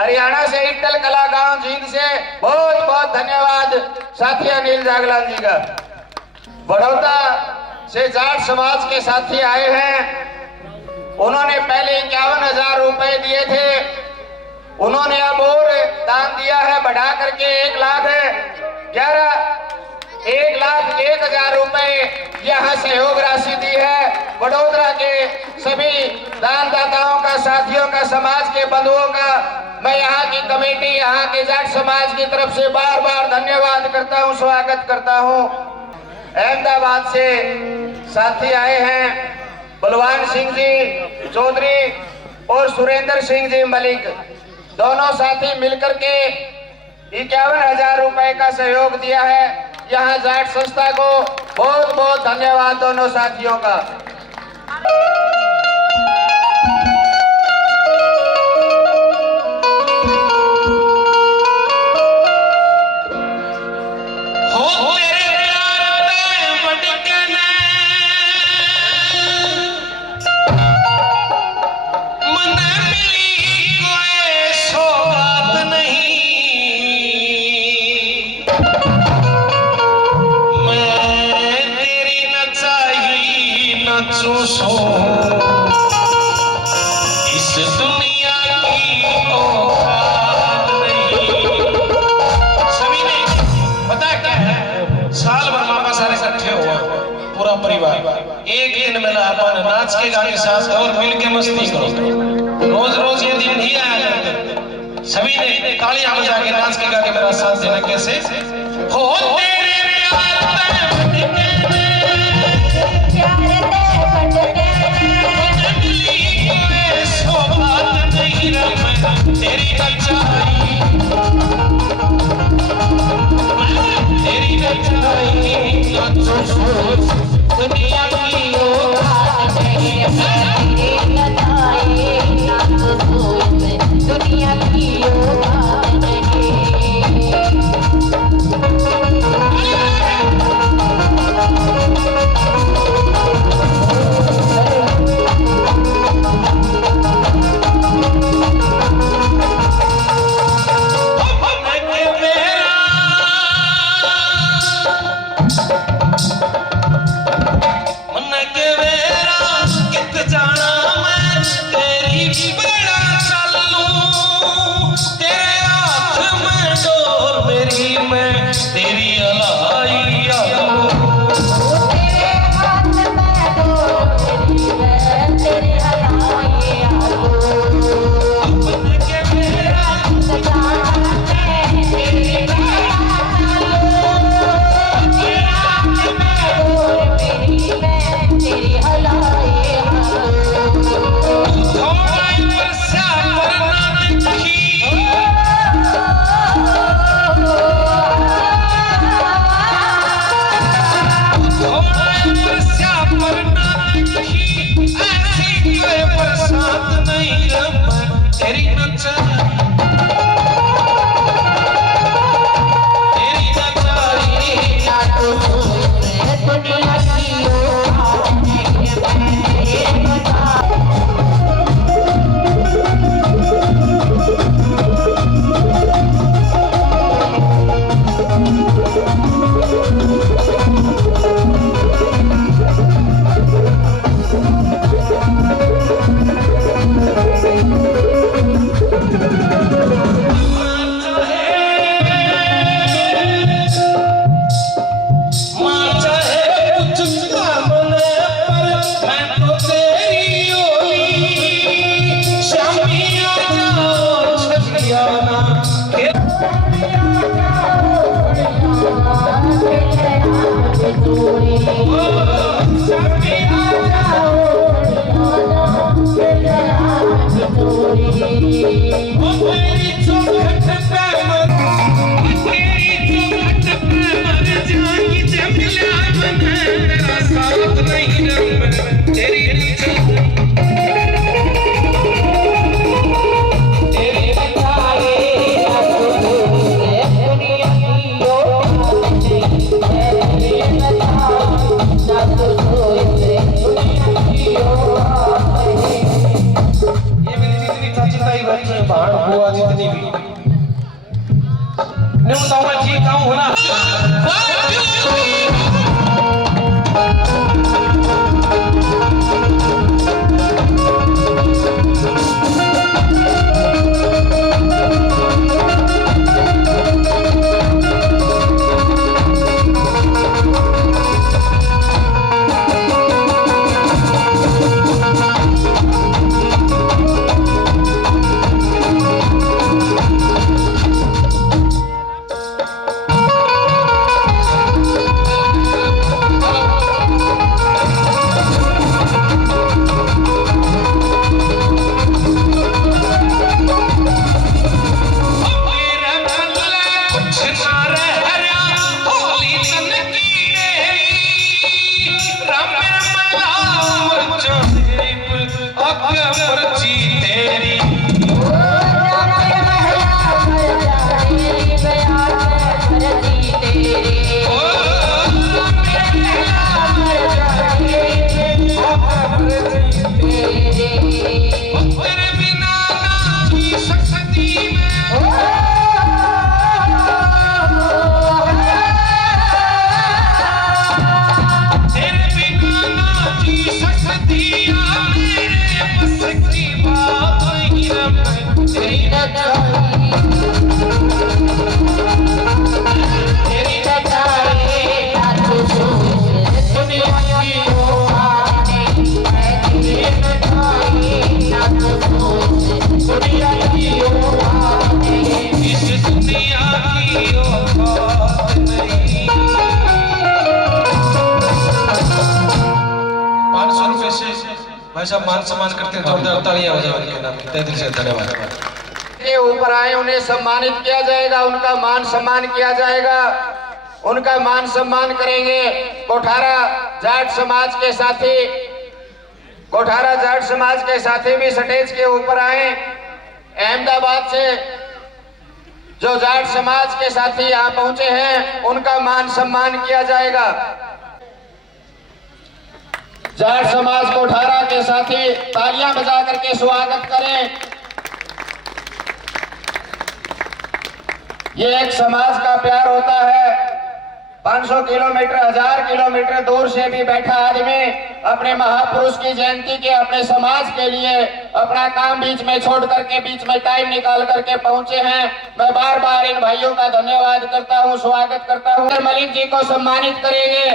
हरियाणा से इट्टल कला गांव जींद से बहुत बहुत धन्यवाद साथी अनिल जागलान जी का। बड़ौदा से जाट समाज के साथी आए हैं, उन्होंने पहले 51,000 रुपए दिए थे, उन्होंने अब और दान दिया है बढ़ा करके 1,01,000 रुपए यहाँ सहयोग राशि दी है। वडोदरा के सभी दानदाताओं का, साथियों का, समाज के बंधुओं का मैं यहाँ की कमेटी, यहाँ के जाट समाज की तरफ से बार बार धन्यवाद करता हूँ, स्वागत करता हूँ। अहमदाबाद से साथी आए हैं, बलवान सिंह जी चौधरी और सुरेंद्र सिंह जी मलिक, दोनों साथी मिलकर के 51,000 रुपए का सहयोग दिया है। यहाँ जाट संस्था को बहुत बहुत धन्यवाद दोनों साथियों का। इस दुनिया की औकात नहीं। सभी ने पता क्या है, साल भर मामा सारे इकट्ठे हुआ, पूरा परिवार एक दिन में अपन नाच के गाने साथ और मिल के मस्ती करो। रोज रोज ये दिन ही आया करते, सभी ने तालियां बजा के नाच के गाने मेरा साथ देना। कैसे हो तेरे तेरी रचाई दुनिया की औकात नहीं, दुनिया की औकात नहीं। भाई साहब मान सम्मान करते हैं, जोरदार तालियां बजाओ उनके नाम पे। तहे दिल से धन्यवाद। के ऊपर आए उन्हें सम्मानित किया जाएगा, उनका मान सम्मान किया जाएगा, उनका मान सम्मान करेंगे। कोठारा जाट समाज के साथी, कोठारा जाट समाज के साथी भी स्टेज के ऊपर आए। अहमदाबाद से जो जाट समाज के साथी यहाँ पहुंचे हैं उनका मान सम्मान किया जाएगा। जाट समाज कोठारा के साथी तालियां बजा करके स्वागत करें। ये एक समाज का प्यार होता है। 500 किलोमीटर 1000 किलोमीटर दूर से भी बैठा आदमी अपने महापुरुष की जयंती के अपने समाज के लिए अपना काम बीच में छोड़ करके बीच में टाइम निकाल करके पहुंचे हैं। मैं बार बार इन भाइयों का धन्यवाद करता हूं, स्वागत करता हूं। मलिक जी को सम्मानित करेंगे,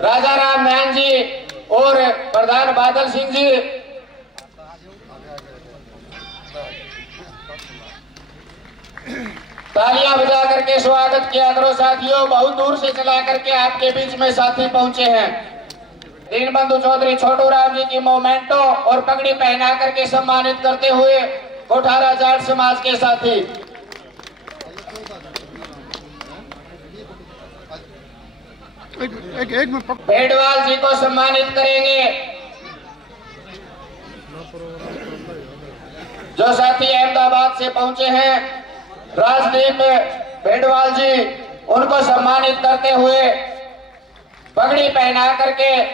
राजा राम मैन जी और प्रधान बादल सिंह जी। तालियां बजा करके स्वागत किया करो साथियों। बहुत दूर से चला करके आपके बीच में साथी पहुंचे हैं। दीनबंधु चौधरी छोटू राम जी की मोमेंटो और पगड़ी पहना करके सम्मानित करते हुए कोठारा जाट समाज के साथी एक में भेड़वाल जी को सम्मानित करेंगे। जो साथी अहमदाबाद से पहुंचे हैं राजदीप भेड़वाल जी, उनको सम्मानित करते हुए पगड़ी पहना करके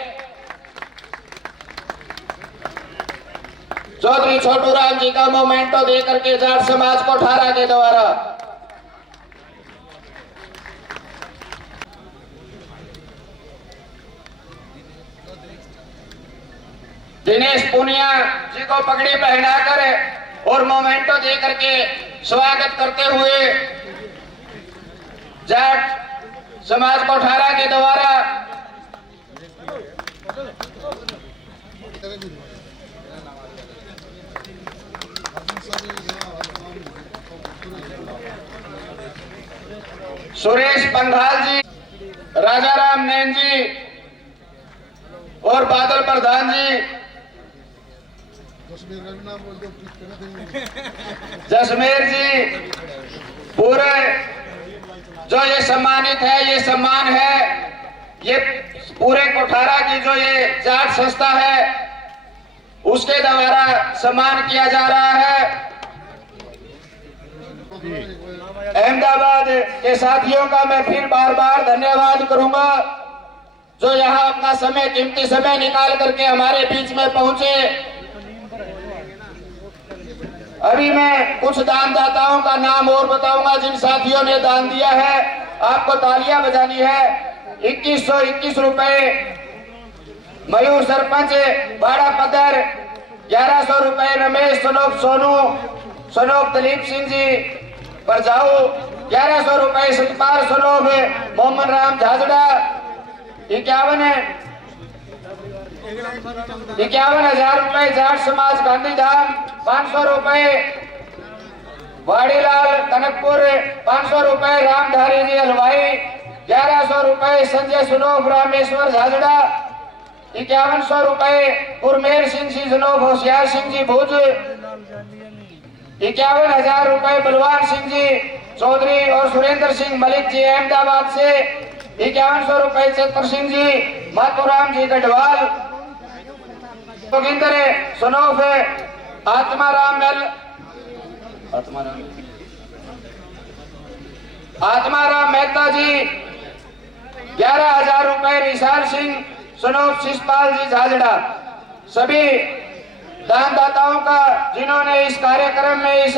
चौधरी छोटू राम जी का मोमेंटो दे करके जाट समाज कोठारा के द्वारा दिनेश पुनिया जी को पगड़ी पहनाकर और मोमेंटो दे करके स्वागत करते हुए जाट समाज कोठारा के द्वारा सुरेश पंघाल जी, राजा राम नैन जी और बादल प्रधान जी, जसमेर जी, पूरे जो ये सम्मानित है, ये सम्मान है, ये पूरे कोठारा की जो ये जाट संस्था है उसके द्वारा सम्मान किया जा रहा है। अहमदाबाद के साथियों का मैं फिर बार बार धन्यवाद करूंगा जो यहाँ अपना समय, कीमती समय निकाल करके हमारे बीच में पहुंचे। अभी मैं कुछ दानदाताओं का नाम और बताऊंगा जिन साथियों ने दान दिया है। आपको तालियां बजानी है। 2121 रुपए मयूर सरपंच बाड़ा पदर, 1100 रुपए रमेश सनोप सोनू, सनोप दलीप सिंह जी परजाऊ, 1100 रुपए सतपाल सनोप मोहम्मद राम झाजड़ा, 51,000 रुपए जाट समाज गांधीधाम, 500 रुपए वाड़ीलाल कनकपुर, 500 रुपए रामधारी जी हलवाई, 1100 रुपए संजय सुनोफ रामेश्वर झाजड़ा, 5100 रुपए गुरमेर सिंह जी सुनोफ होशियार सिंह जी भुज, 51,000 रुपए बलवान सिंह जी चौधरी और सुरेंद्र सिंह मलिक जी अहमदाबाद से, 5100 रुपए चतर सिंह जी, मातूराम जी गढ़वाल, जोगिंदर सुनोफ, आत्माराम मेहता जी, 11,000 रुपए रिशाल सिंह सुनोफ शिषपाल जी झाजड़ा। सभी दानदाताओं का जिन्होंने इस कार्यक्रम में इस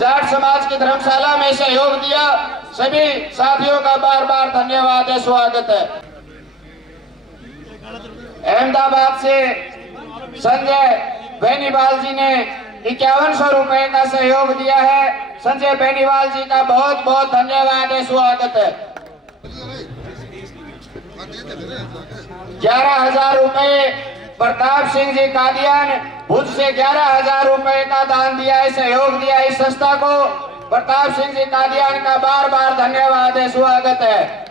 जाट समाज की धर्मशाला में सहयोग दिया, सभी साथियों का बार बार धन्यवाद है, स्वागत है। अहमदाबाद से संजय बेनीवाल जी ने 5100 रुपए का सहयोग दिया है। संजय बेनीवाल जी का बहुत बहुत धन्यवाद है, स्वागत है। 11,000 रुपए प्रताप सिंह जी कादियान भुज से 11,000 रुपए का दान दिया है, सहयोग दिया है इस संस्था को। प्रताप सिंह जी कादियान का बार बार धन्यवाद है, स्वागत है।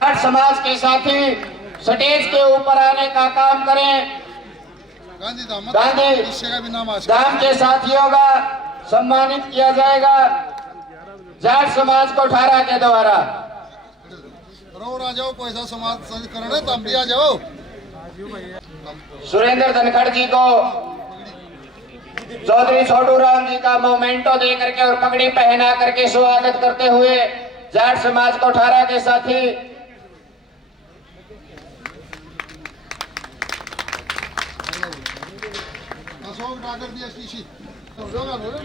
जाट समाज के साथी स्टेज के ऊपर आने का काम करें। गांधी धाम गांधी इससे का भी नाम आज धाम के साथियों का सम्मानित किया जाएगा जाट समाज कोठारा के द्वारा। रो आ जाओ, कोई ऐसा समाज करना है तब भी आ जाओ। सुरेंद्र धनखड़ जी को चौधरी छोटू राम जी का मोमेंटो दे करके और पगड़ी पहना करके स्वागत करते हुए जाट समाज कोठारा के साथी अशोक डागर डीएसपीसी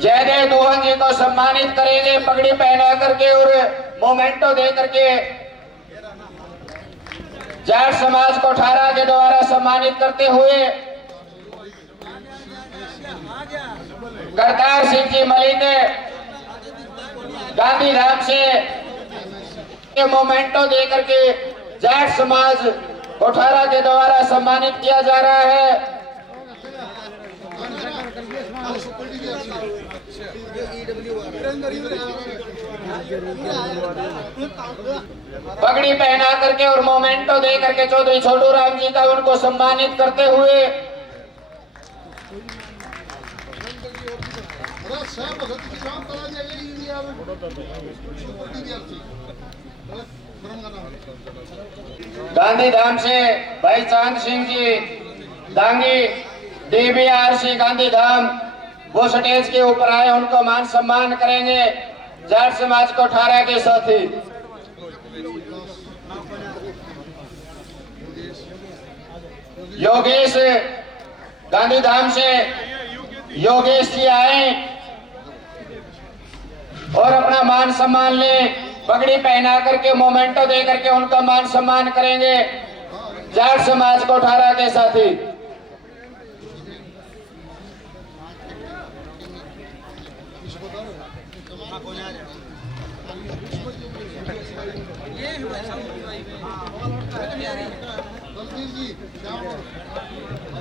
जयदेव दुहन जी को सम्मानित करेंगे पगड़ी पहना करके और मोमेंटो दे करके जाट समाज कोठारा के द्वारा सम्मानित करते हुए करतार सिंह जी मलिक गांधीधाम से मोमेंटो दे करके जाट समाज कोठारा के द्वारा सम्मानित किया जा रहा है। पगड़ी पहना करके और मोमेंटो दे करके चौधरी छोटू राम जी का उनको सम्मानित करते हुए गांधीधाम से भाई चांद सिंह जी दांगी DBRC गांधीधाम वो स्टेज के ऊपर आए, उनको मान सम्मान करेंगे जाट समाज कोठारा के साथी। योगेश गांधीधाम से योगेश जी आए और अपना मान सम्मान ले, पगड़ी पहना करके मोमेंटो दे करके उनका मान सम्मान करेंगे जाट समाज कोठारा के साथी।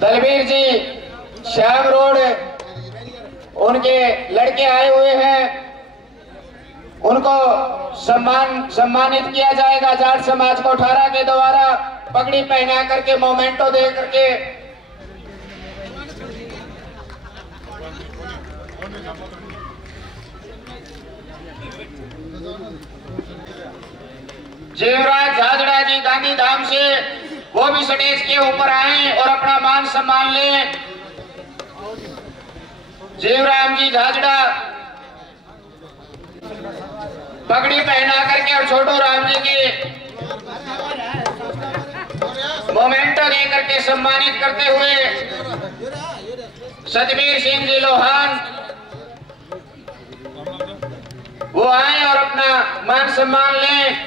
दलबीर जी श्याम रोड उनके लड़के आए हुए हैं, उनको सम्मानित किया जाएगा जाट समाज कोठारा के द्वारा पगड़ी पहना करके मोमेंटो दे करके। जीवराज झाजड़ा जी गांधीधाम से वो भी स्टेज के ऊपर आए और अपना मान सम्मान लें। जीवराम जी झाजड़ा पगड़ी पहना करके और छोटू राम जी की मोमेंटो दे करके सम्मानित करते हुए सतबीर सिंह जी लोहान वो आए और अपना मान सम्मान लें।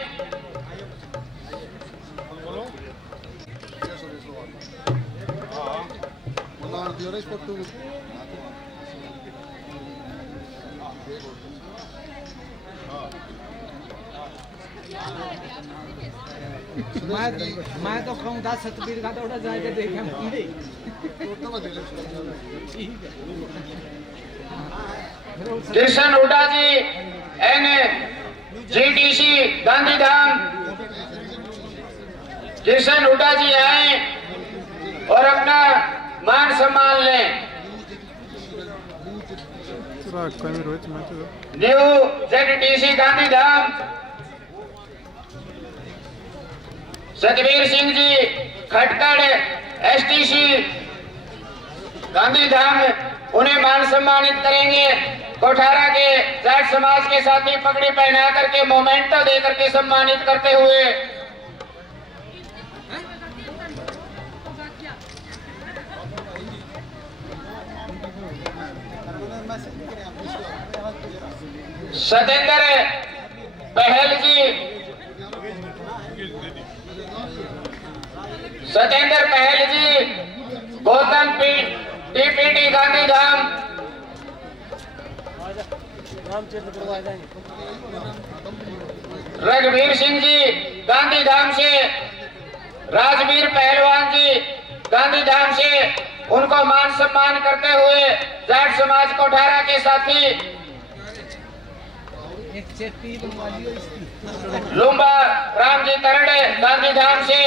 मैं तो कहूँ था सतबीर का थोड़ा जाके देखें कृष्ण हुड्डा जी NGTC गांधीधाम, कृष्ण हुड्डा जी आए और अपना मान सम्मान लें। New ZTC Gandhidham Satbir Singh ji Khatkar STC Gandhidham उन्हें मान सम्मानित करेंगे। कोठारा के जाट समाज के साथी पगड़ी पहना करके मोमेंटो दे करके सम्मानित करते हुए सतेंद्र पहल जी, सतेंद्र पहल जी गौतम TPT गांधीधाम, रघुवीर सिंह जी गांधीधाम से, राजवीर पहलवान जी गांधीधाम से उनको मान सम्मान करते हुए जाट समाज कोठारा के साथी लुम्बा राम जी तरड़े गांधीधाम से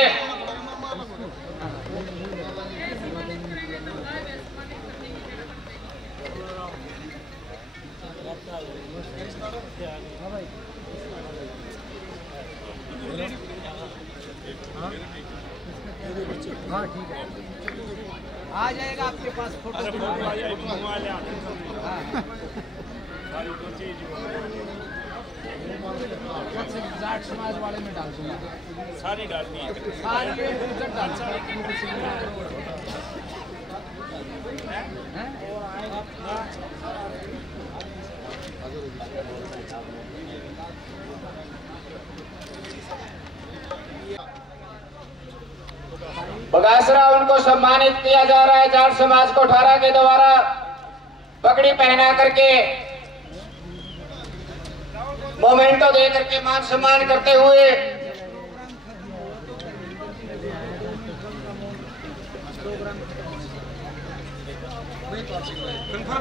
हाँ ठीक है, आ जाएगा आपके पास फोटो। हाँ। जाट समाज वाले में डाल दूंगा, सारी डालनी है, सारी बगासरा उनको सम्मानित किया जा रहा है जाट समाज कोठारा के द्वारा पगड़ी पहना करके मोमेंटो दे करके मान सम्मान करते हुए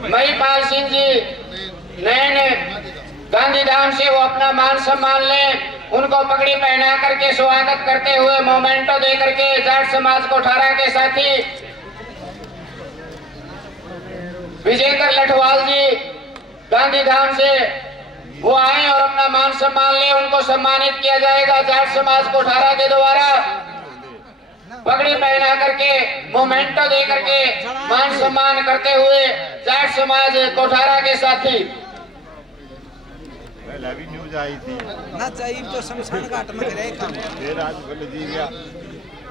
महिपाल सिंह जी नैन गांधीधाम से वो अपना मान सम्मान लें, उनको पगड़ी पहना करके स्वागत करते हुए मोमेंटो दे करके जाट समाज कोठारा के साथी विजेंद्र लठवाल जी गांधीधाम से वो आए और अपना मान सम्मान ले, उनको सम्मानित किया जाएगा जाट समाज कोठारा के द्वारा पगड़ी पहना करके मोमेंटो दे करके मान सम्मान करते हुए जाट समाज कोठारा के साथी। अभी न्यूज आई थी ना चाहिए तो शमशान घाट में रहे काम देर आज बोले जी गया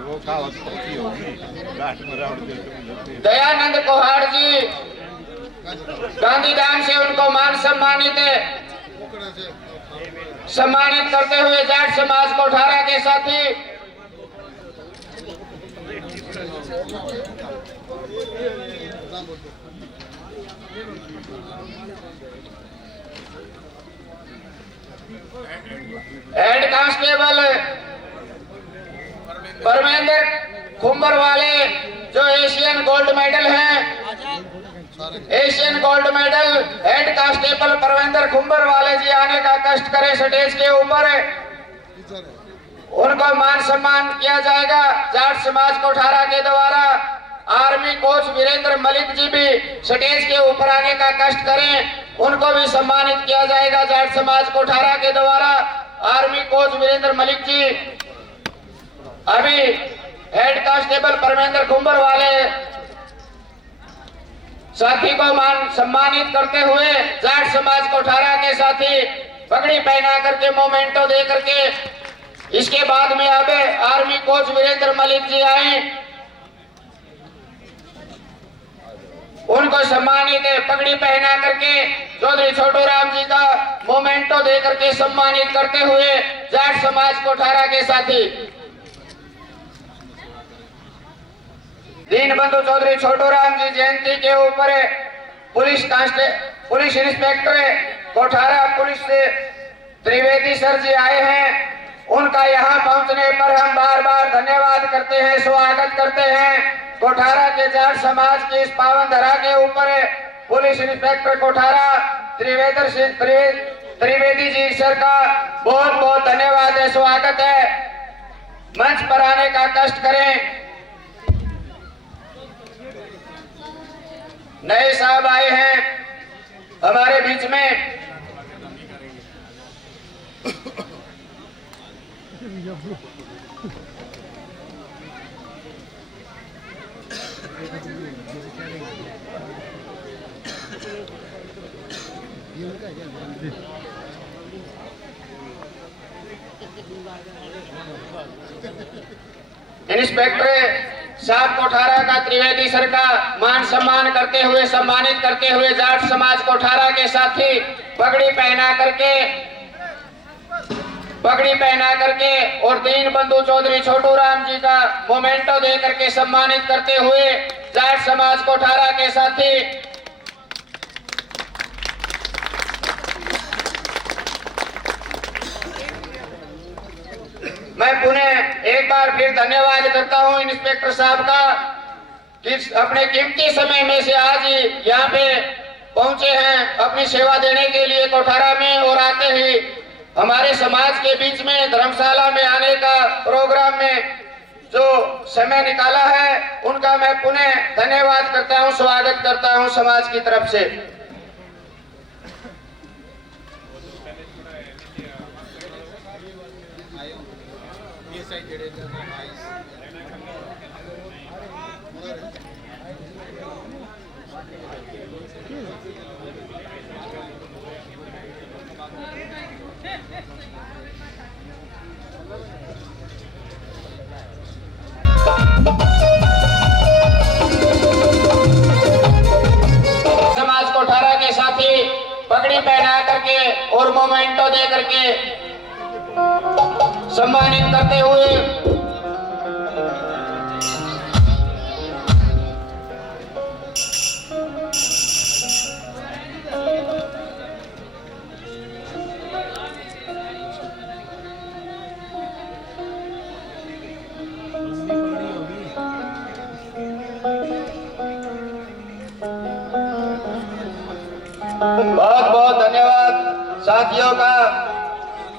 वो कहावत पक्की होगी घाट में रावण दे। दयानंद कोहाड़ जी गांधीधाम से उनको मान सम्मानित करते हुए जाट समाज कोठारा के साथी हेड कांस्टेबल परमेंद्र खुम्बर वाले जो एशियन गोल्ड मेडल हैं, Asian gold medal head constable Parmendra Khumbar वाले जी आने का कष्ट करें स्टेज के ऊपर, उनको मान सम्मान किया जाएगा जाट समाज कोठारा के द्वारा। आर्मी कोच वीरेंद्र मलिक जी भी स्टेज के ऊपर आने का कष्ट करें, उनको भी सम्मानित किया जाएगा जाट समाज कोठारा के द्वारा। आर्मी कोच वीरेंद्र मलिक जी अभी हेड कांस्टेबल परमेंद्र खुम्बर वाले साथी को मान सम्मानित करते हुए जाट समाज कोठारा के साथी पगड़ी पहना करके मोमेंटो दे करके इसके बाद में अब आर्मी कोच वीरेंद्र मलिक जी आए, उनको सम्मानित पगड़ी पहना करके चौधरी छोटू राम जी का मोमेंटो दे करके सम्मानित करते हुए जाट समाज कोठारा के साथी दीनबंधु चौधरी छोटू राम जी जयंती के ऊपर पुलिस इंस्पेक्टर कोठारा पुलिस से त्रिवेदी सर जी आए हैं, उनका यहाँ पहुंचने पर हम बार बार धन्यवाद करते हैं, स्वागत करते हैं। कोठारा के जाट समाज की इस पावन धरा के ऊपर पुलिस इंस्पेक्टर कोठारा त्रिवेदी जी सर का बहुत बहुत धन्यवाद है, स्वागत है। मंच पर आने का कष्ट करें। नए साहब आए हैं हमारे बीच में, इंस्पेक्टर साहब कोठारा का त्रिवेदी सर का मान सम्मान करते हुए सम्मानित करते हुए जाट समाज कोठारा के साथी पगड़ी पहना करके और दीनबंधु चौधरी छोटू राम जी का मोमेंटो दे करके सम्मानित करते हुए जाट समाज कोठारा के साथी मैं पुनः एक बार फिर धन्यवाद करता हूं इंस्पेक्टर साहब का कि अपने कीमती समय में से आज यहाँ पे पहुंचे हैं अपनी सेवा देने के लिए कोठारा में, और आते ही हमारे समाज के बीच में धर्मशाला में आने का प्रोग्राम में जो समय निकाला है उनका मैं पुनः धन्यवाद करता हूं, स्वागत करता हूं समाज की तरफ से। ये साइड समाज कोठारा के साथी पगड़ी पहना करके और मोमेंटो दे करके सम्मानित करते हुए बहुत बहुत धन्यवाद साथियों का।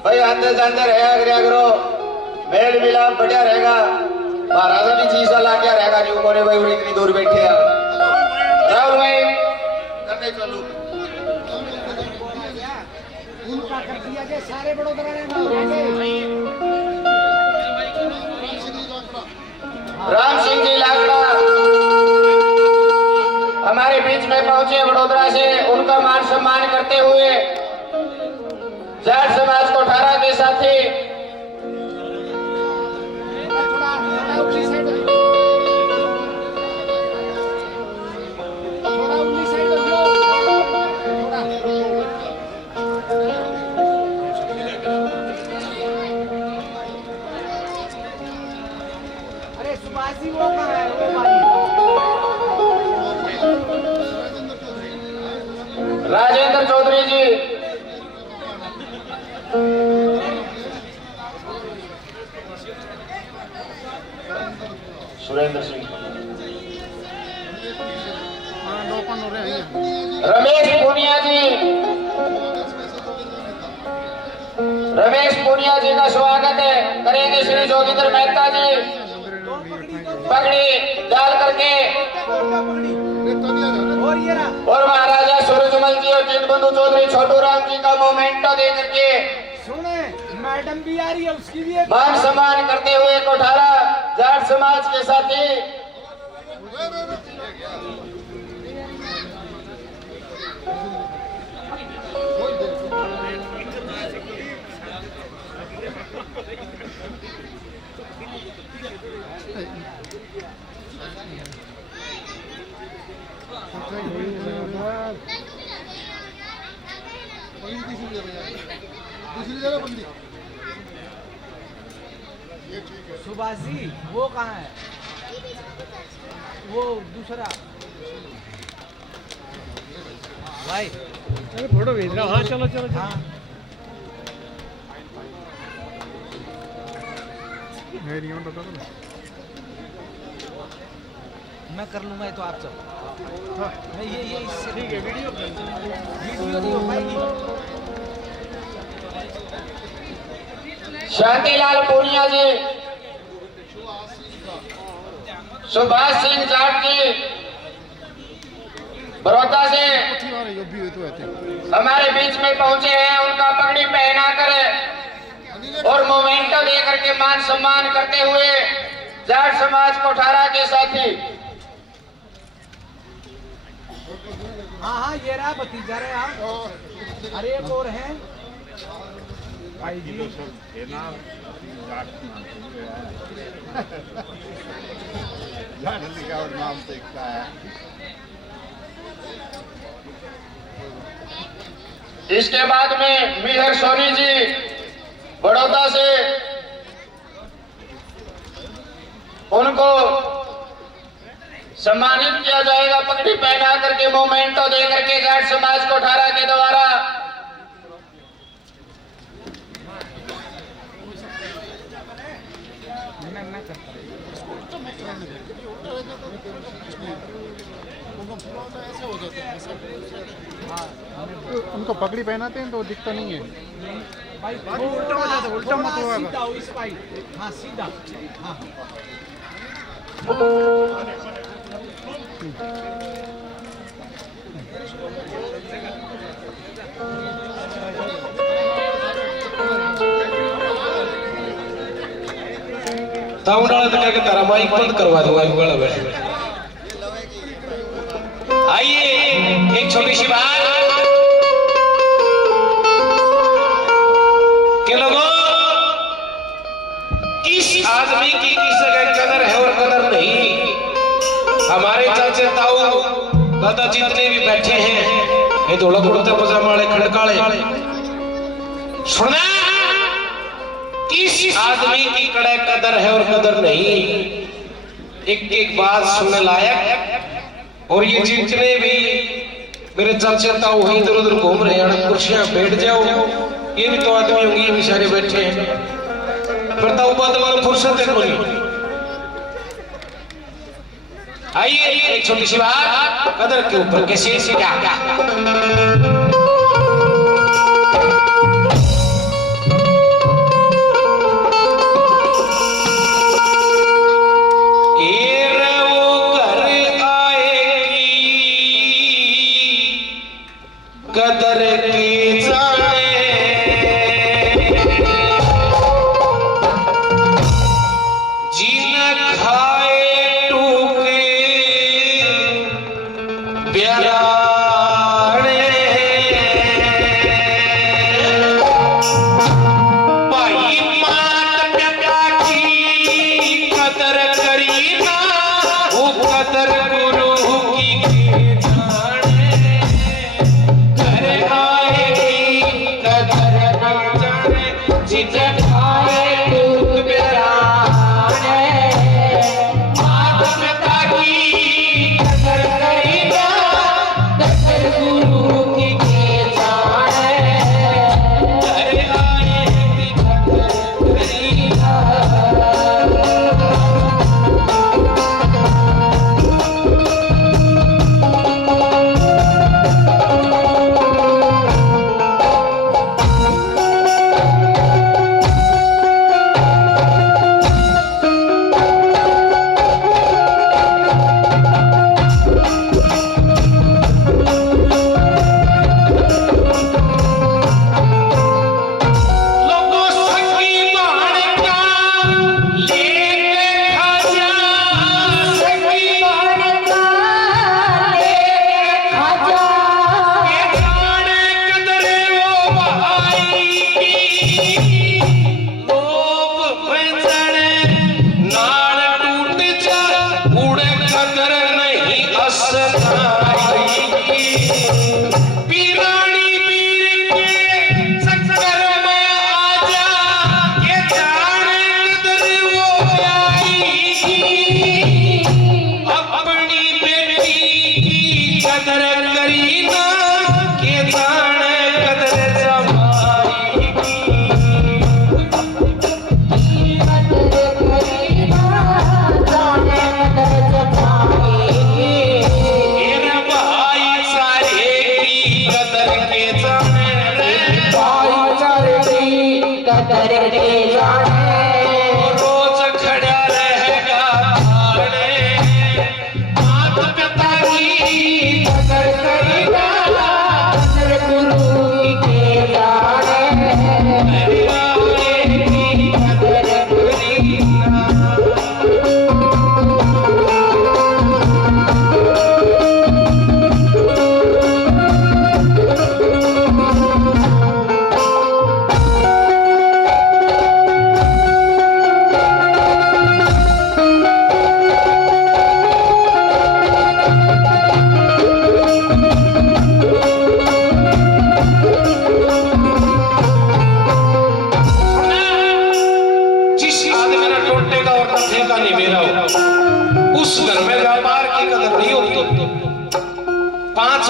भाई आते जाते रहेगा करो, मेल मिलाप बढ़िया रहेगा। महाराजा भी चीज ला क्या रहेगा जो मोरे भाई इतनी दूर बैठे हैं। राहुल भाई करने चलो। उनका कर दिया के सारे बड़ोदरा ने राम सिंह जी लाकड़ा हमारे बीच में पहुंचे वडोदरा से। उनका मान सम्मान करते हुए जाट समाज कोठारा के साथी थोड़ा उसी साइड हो अरे सुभाष जी वो कहाँ है वो वाली राजेंद्र चौधरी जी सुरेंद्र सिंह रमेश पूनिया जी का स्वागत है करेंगे श्री जोगिंदर मेहता जी। पगड़ी डाल करके और महाराजा सूरजमल जी और जिनबंधु चौधरी छोटू राम जी का मोमेंटो दे करके सुने मैडम भी आ रही है उसकी भी एक मान सम्मान करते हुए कोठारा जाट समाज के साथी दूसरी जगह बंदी सुभाष जी वो कहाँ है वो दूसरा भाई फोटो भेज रहा हूँ। हाँ चलो चलो हाँ मैं कर लूंगा ये तो आप सब मैं ये इससे ठीक है वीडियो नहीं हो पाएगी। शांतिलाल पूनिया जी सुभाष सिंह जाट जी बड़ौदा से हमारे बीच में पहुंचे हैं। उनका पगड़ी पहना कर और मोमेंटो दे करके मान सम्मान करते हुए जाट समाज कोठारा के साथी हाँ हाँ ये रहा भतीजा रहे आप। अरे एक और है भाई जी नाम देखता है। इसके बाद में मिहर सोनी जी बड़ौदा से उनको सम्मानित किया जाएगा पगड़ी पहना करके मोमेंटो दे करके जाट समाज कोठारा के द्वारा। उनको पगड़ी पहनाते हैं तो दिखता नहीं है भाई वो उल्टा हो जाता उल्टा मत होगा सीधा हो इस भाई हाँ सीधा हाँ ताऊ डाल तक के तारा माइक बंद करवा दूंगा गला में। आइए एक छोटी सी बात के लोगों, किस आदमी की किस जगह कदर है और कदर नहीं। हमारे चाचे ताऊ दादा जितने भी बैठे हैं ये धोला कुर्ते पजामा वाले खड़काले, सुनना किस आदमी की कड़े कदर है और कदर नहीं। एक एक बात सुनने लायक। और ये जितने भी मेरे चाचा ताऊ वहीं इधर उधर घूम रहे हैं, कुर्सियां बैठ जाओ, ये भी तो आदमी होंगे, ये भी सारे बैठे हैं, पर ताऊ बात वाला फुर्सत है कोई। आइए एक छोटी सी बात कदर के ऊपर किसी से क्या कदर की जाने जीना खाए टूके प्याराने भाई मात पिता की कदर करी ना, वो कदर गुरु की रोज खड़ा रहेगा मात पिता की कदर करेगा, गुरु की उस घर में व्यापार की कदर नहीं होती। पांच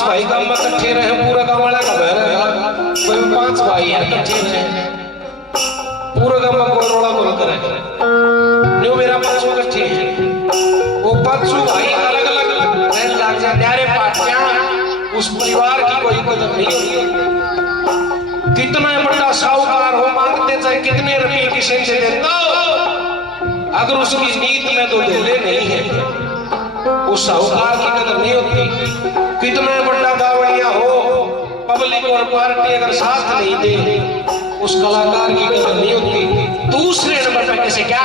भाई गांव में इकट्ठे रहे, पूरा गांव वाला का घर है, कोई 5 भाई है इकट्ठे रहे, पूरा गांव में कोई रोड़ा बोल करे न्यू मेरा 5 इकट्ठे हैं, वो 5 भाई अलग अलग रहने लग जाए, न्यारे पार्टियां उस परिवार की कोई कदर नहीं होती। कितना बड़ा साहूकार हो, मांगते चाहे कितने रुपए किसी से देता, अगर उसकी नीत में तो दिले नहीं है, उस साहूकार की कदर नहीं होती। कितना बड़ा गावड़िया हो, पब्लिक और पार्टी अगर साथ नहीं दे, उस कलाकार की कदर नहीं होती। दूसरे नंबर पर किसे क्या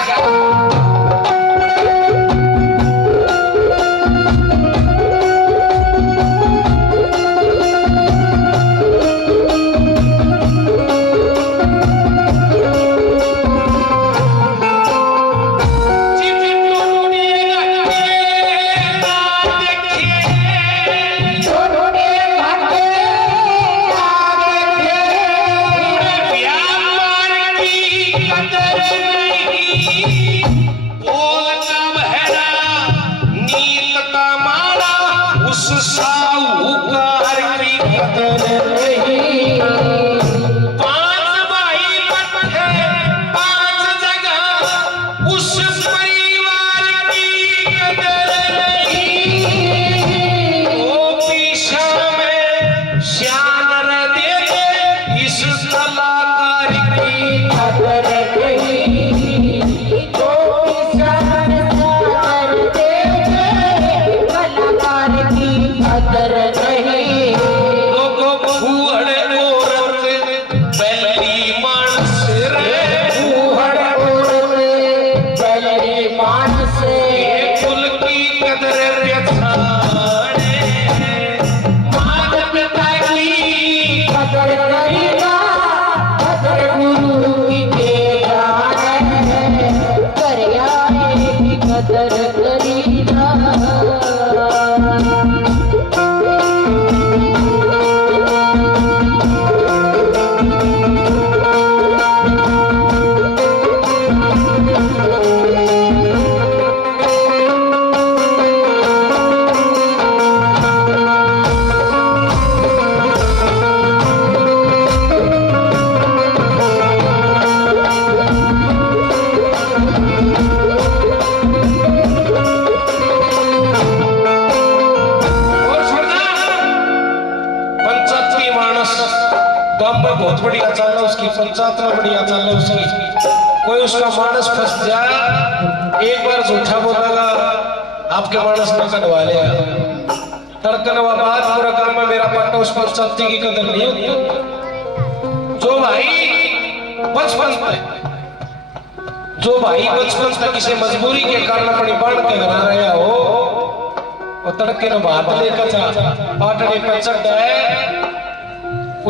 बहुत बढ़िया चल रहा उसकी पंचायत में बढ़िया चल रहा उसकी कोई उसका मानस फंस जाए एक बार झूठा बोलेगा आपके मानस में कटवा लेगा तड़कन व बात पूरा काम में मेरा पाटा उस पंचायत की कदर नहीं होती। जो भाई बचपन तक किसी मजबूरी के कारण अपनी बाढ़ के घर आ रहा हो वो तड़के न बात लेकर पाटने पर चढ़ है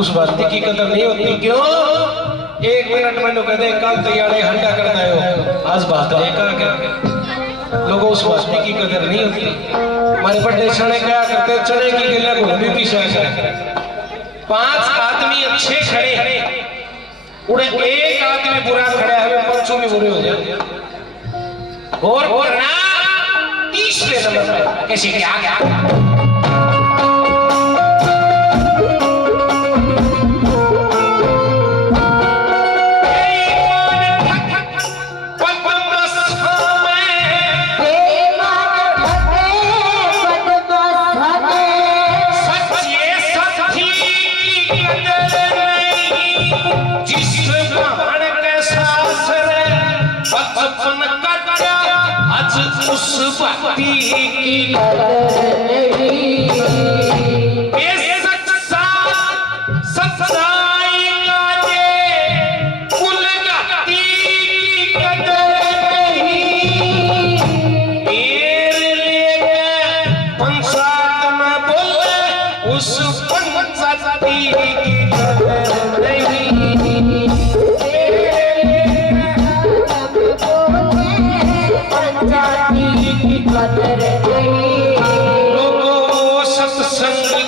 उस भक्ति की कदर नहीं होती। क्यों? एक मिनट में लोग कहते कल तैयार हंडा करना है आज बात लेकर क्या लोगों उस भक्ति की कदर नहीं होती। हमारे बड़े चने क्या करते चने की गिल्ला को भी पीछा है 5 आदमी अच्छे खड़े उड़े एक आदमी बुरा खड़ा है 5 भी बुरे हो जाए और ना तीसरे नंबर पर कैसे क्या उस भक्ति की कदर नहीं सच्चाई का ये कुल गति की कदर नहीं मेरे लिए पंचायत में बोले उस पंचायती की कदर नहीं लोगों सत्संग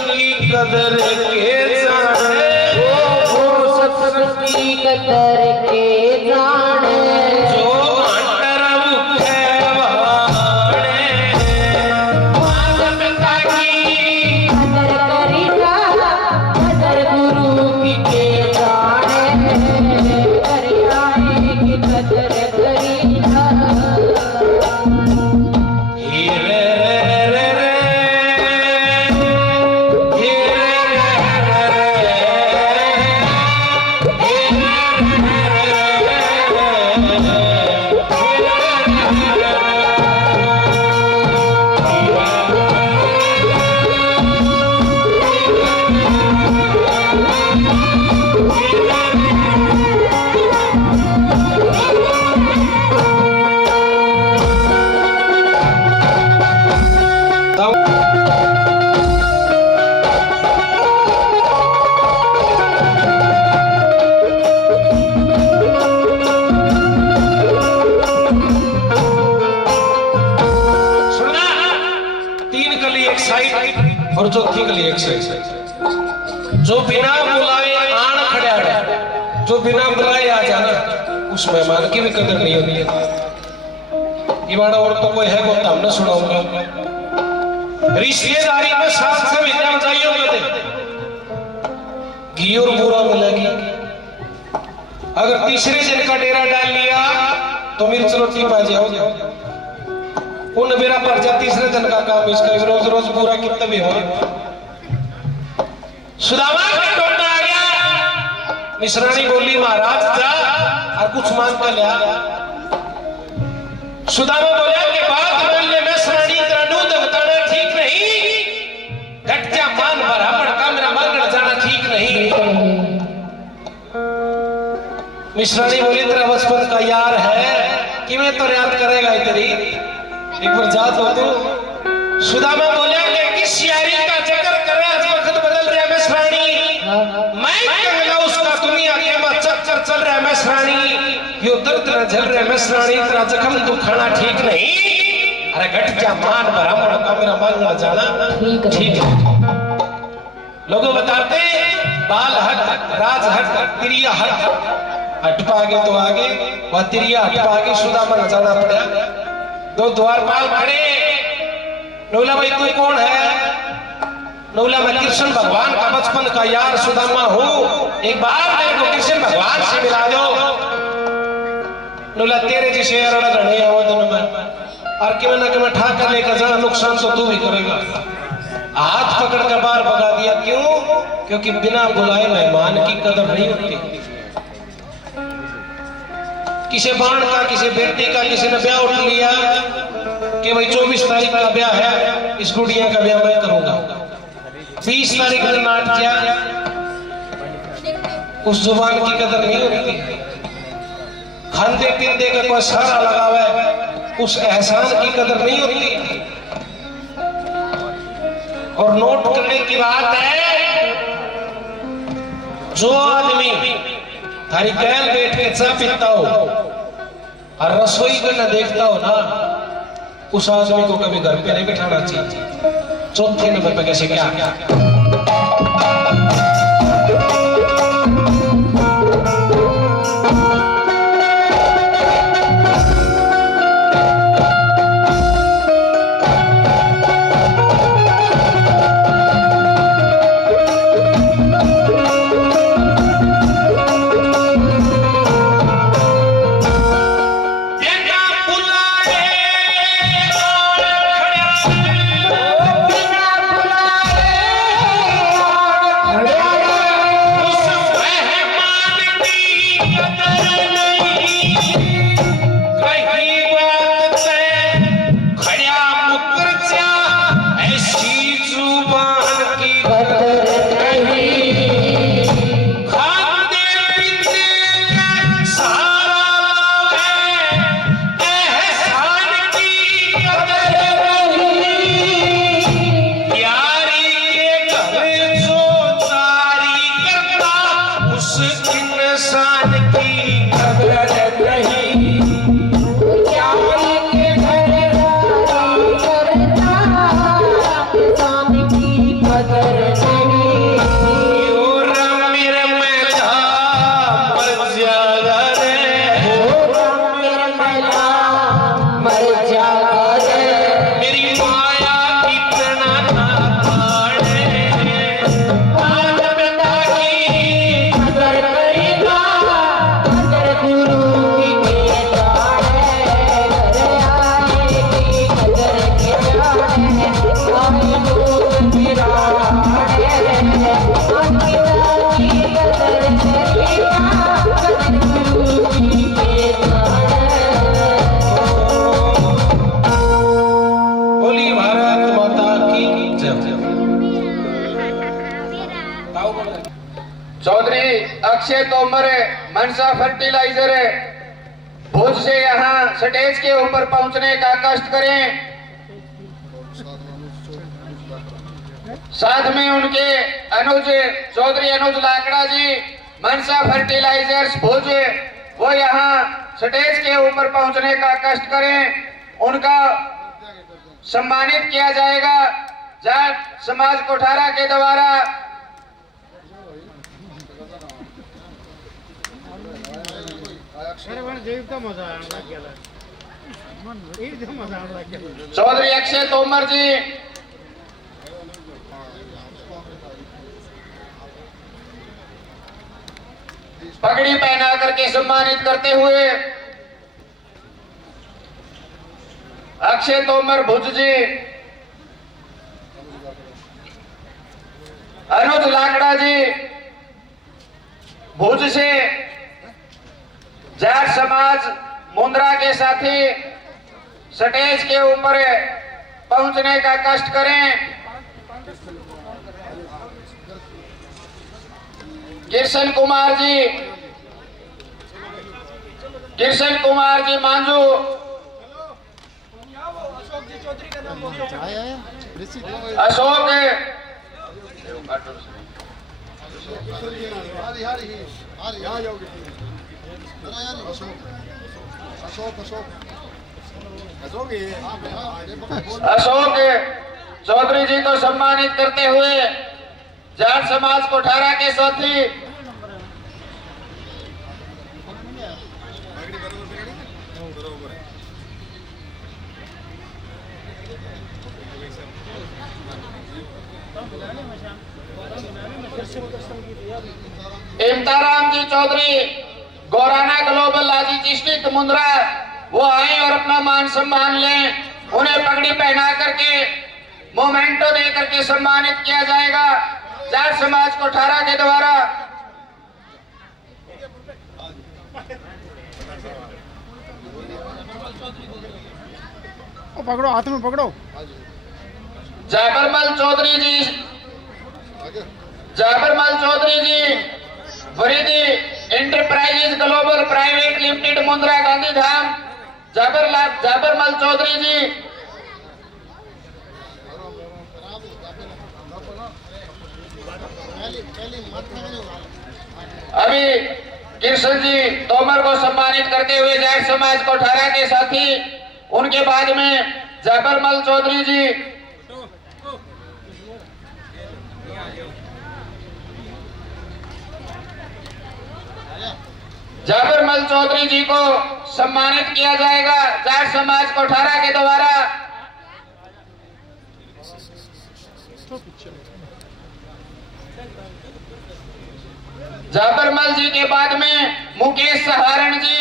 और चौथी के लिए एक्सरसाइज जो बिना बुलाए आन खड़ा है, जो बिना बुलाए आ जाना, उस मेहमान की भी कदर नहीं होती है। ये बड़ा और तो कोई है वो तो हमने सुनाऊंगा। रिश्तेदारी में साथ से विद्या चाहिए होते घी और बूरा मिलेगी। अगर तीसरे दिन का डेरा डाल लिया तो मिर्च रोटी पा जाओगे। उन मेरा पर्चा तीसरे दिन का काम इसका रोज रोज पूरा कितना भी हो। सुदामा का टोटा आ गया, मिश्रानी बोली महाराज जा और कुछ मांग कर लिया। सुदामा बोला कि बात मान ले, मैं श्राणी त्राणु बताना ठीक नहीं, घट जा मान बराबर का मेरा मांगना जाना ठीक नहीं। मिश्रानी बोली तेरा बचपन का यार है कि मैं तो याद करेगा तेरी, एक बार जा तो तू। सुदामा बोले कि किस यारी का जिक्र कर रहा है, वक्त बदल रहा है मिश्रानी, मैं कंगला उसका दुनिया के में चक्कर चल रहा है मिश्रानी, यो दर्द न झल रहा है मिश्रानी, तेरा जख्म दुखाना ठीक नहीं। अरे घट जा मान बराबर का मेरा मांगना जाना ठीक है। लोगों बताते बाल हट, राज हट, तिरिया हट, हट पागे तो आगे, वह तिरिया हट पागे सुदामा न जाना पड़ा। दो द्वारपाल खड़े, नौला भाई तू कौन है? नौला मैं कृष्ण भगवान का बचपन का यार सुदामा हूँ, एक बार मेरे को कृष्ण भगवान से मिला दो। नौला तेरे जैसे रड़गड़े हैं वो दिन में, और कि मैं ठाकर लेकर जाना, नुकसान तो तू भी करेगा। हाथ पकड़ कर बाहर भगा दिया। क्यों? क्योंकि बिना बुलाए मेहमान की कदर नहीं होती। किसी बाण का, किसी बेटे का, किसी ने ब्याह उठ लिया कि भाई 24 तारीख का ब्याह है, इस गुड़िया का ब्याह मैं करूंगा। 20 तारीख में नाट किया, उस जुबान की कदर नहीं होती। खाने पीने का कोई सारा लगा हुआ है, उस एहसान की कदर नहीं होती। और नोट करने की बात है, जो आदमी थारी कैल बैठ के चाय पीता हो और रसोई को न देखता हो ना, उस आदमी को कभी घर पे नहीं बिठाना चाहिए। चौथे नंबर पे कैसे क्या चौधरी अक्षय तोमर मनसा फर्टिलाइजर भुज से यहाँ स्टेज के ऊपर पहुंचने का कष्ट करें। साथ में उनके अनुज चौधरी अनुज लाकड़ा जी मनसा फर्टिलाइजर्स भुज, वो यहाँ स्टेज के ऊपर पहुंचने का कष्ट करें। उनका सम्मानित किया जाएगा। जाट समाज कोठारा के द्वारा चौधरी अक्षय तोमर जी पगड़ी पहना करके सम्मानित करते हुए अक्षय तोमर भुज जी, अनुज लाकड़ा जी भुज से जाट समाज मुंद्रा के साथी स्टेज के ऊपर पहुंचने का कष्ट करें। किशन कुमार जी मांझू, अशोक अशोक चौधरी जी को सम्मानित करते हुए जाट समाज कोठारा के साथी इमताराम जी चौधरी गौराना ग्लोबल लाजी डिस्ट्रिक्ट मुंद्रा, वो आए और अपना मान सम्मान लें। उन्हें पगड़ी पहना करके मोमेंटो दे करके सम्मानित किया जाएगा जाट समाज कोठारा के द्वारा। पकड़ो, हाथ में पकड़ो। Jabarmal Chaudhary ji Varidi enterprises global private limited Mundra Gandhidham. Jabarmal Chaudhary ji अभी कृष्ण जी तोमर को सम्मानित करते हुए जाट समाज कोठारा के साथी, उनके बाद में जाबरमल चौधरी जी को सम्मानित किया जाएगा जाट समाज कोठारा के द्वारा। जाबरमल जी के बाद में मुकेश सहारण जी,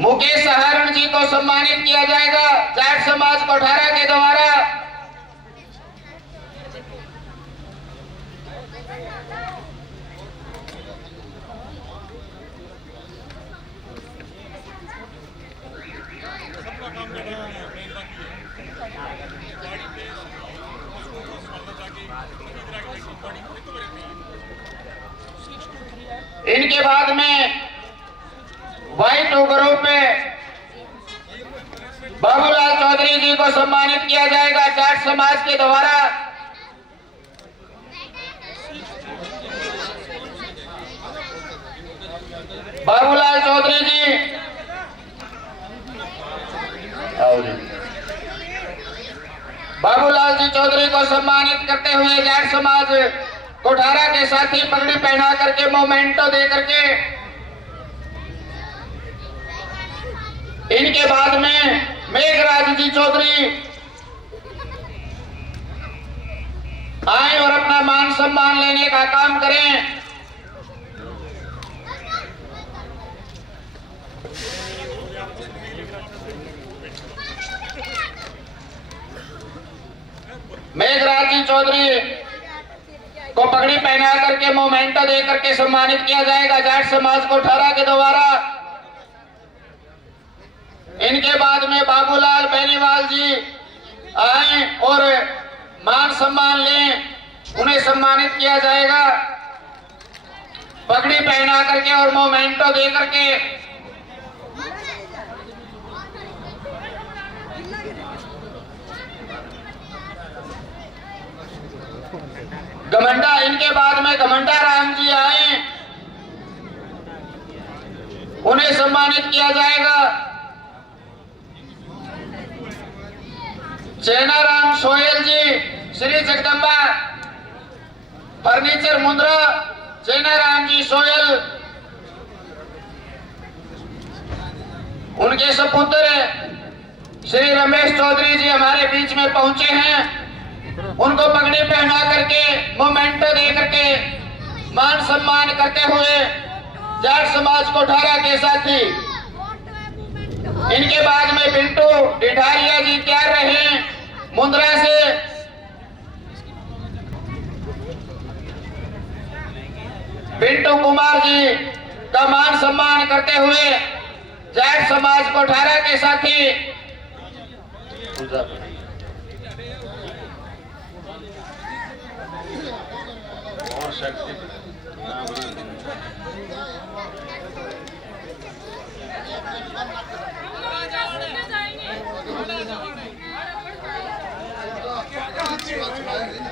मुकेश सहारण जी को सम्मानित किया जाएगा जाट समाज कोठारा के द्वारा। इनके बाद में व्हाइट ग्रुप में बाबूलाल चौधरी जी को सम्मानित किया जाएगा जाट समाज के द्वारा। बाबूलाल चौधरी जी चौधरी को सम्मानित करते हुए जाट समाज कोठारा के साथी पगड़ी पहना करके मोमेंटो दे करके, इनके बाद में मेघराज जी चौधरी आए और अपना मान सम्मान लेने का काम करें। मेघराज जी चौधरी को पगड़ी पहना करके मोमेंटो दे करके सम्मानित किया जाएगा जाट समाज कोठारा के द्वारा। इनके बाद में बाबूलाल बेनीवाल जी आए और मान सम्मान लें, उन्हें सम्मानित किया जाएगा पगड़ी पहना करके और मोमेंटो दे करके। गमंडा इनके बाद में घमंडा राम जी आए, उन्हें सम्मानित किया जाएगा। चेनाराम सोहेल जी, श्री जगदम्बा फर्नीचर मुंद्रा, चेनाराम जी सोहेल, उनके सपुत्र श्री रमेश चौधरी जी हमारे बीच में पहुंचे हैं। उनको पगड़ी पहना करके, मोमेंटो दे करके मान सम्मान करते हुए जाट समाज कोठारा के साथी, इनके बाद में बिंटू डिठारिया जी तैयार रहे मुंद्रा से। बिंटू कुमार जी का मान सम्मान करते हुए जाट समाज कोठारा के साथी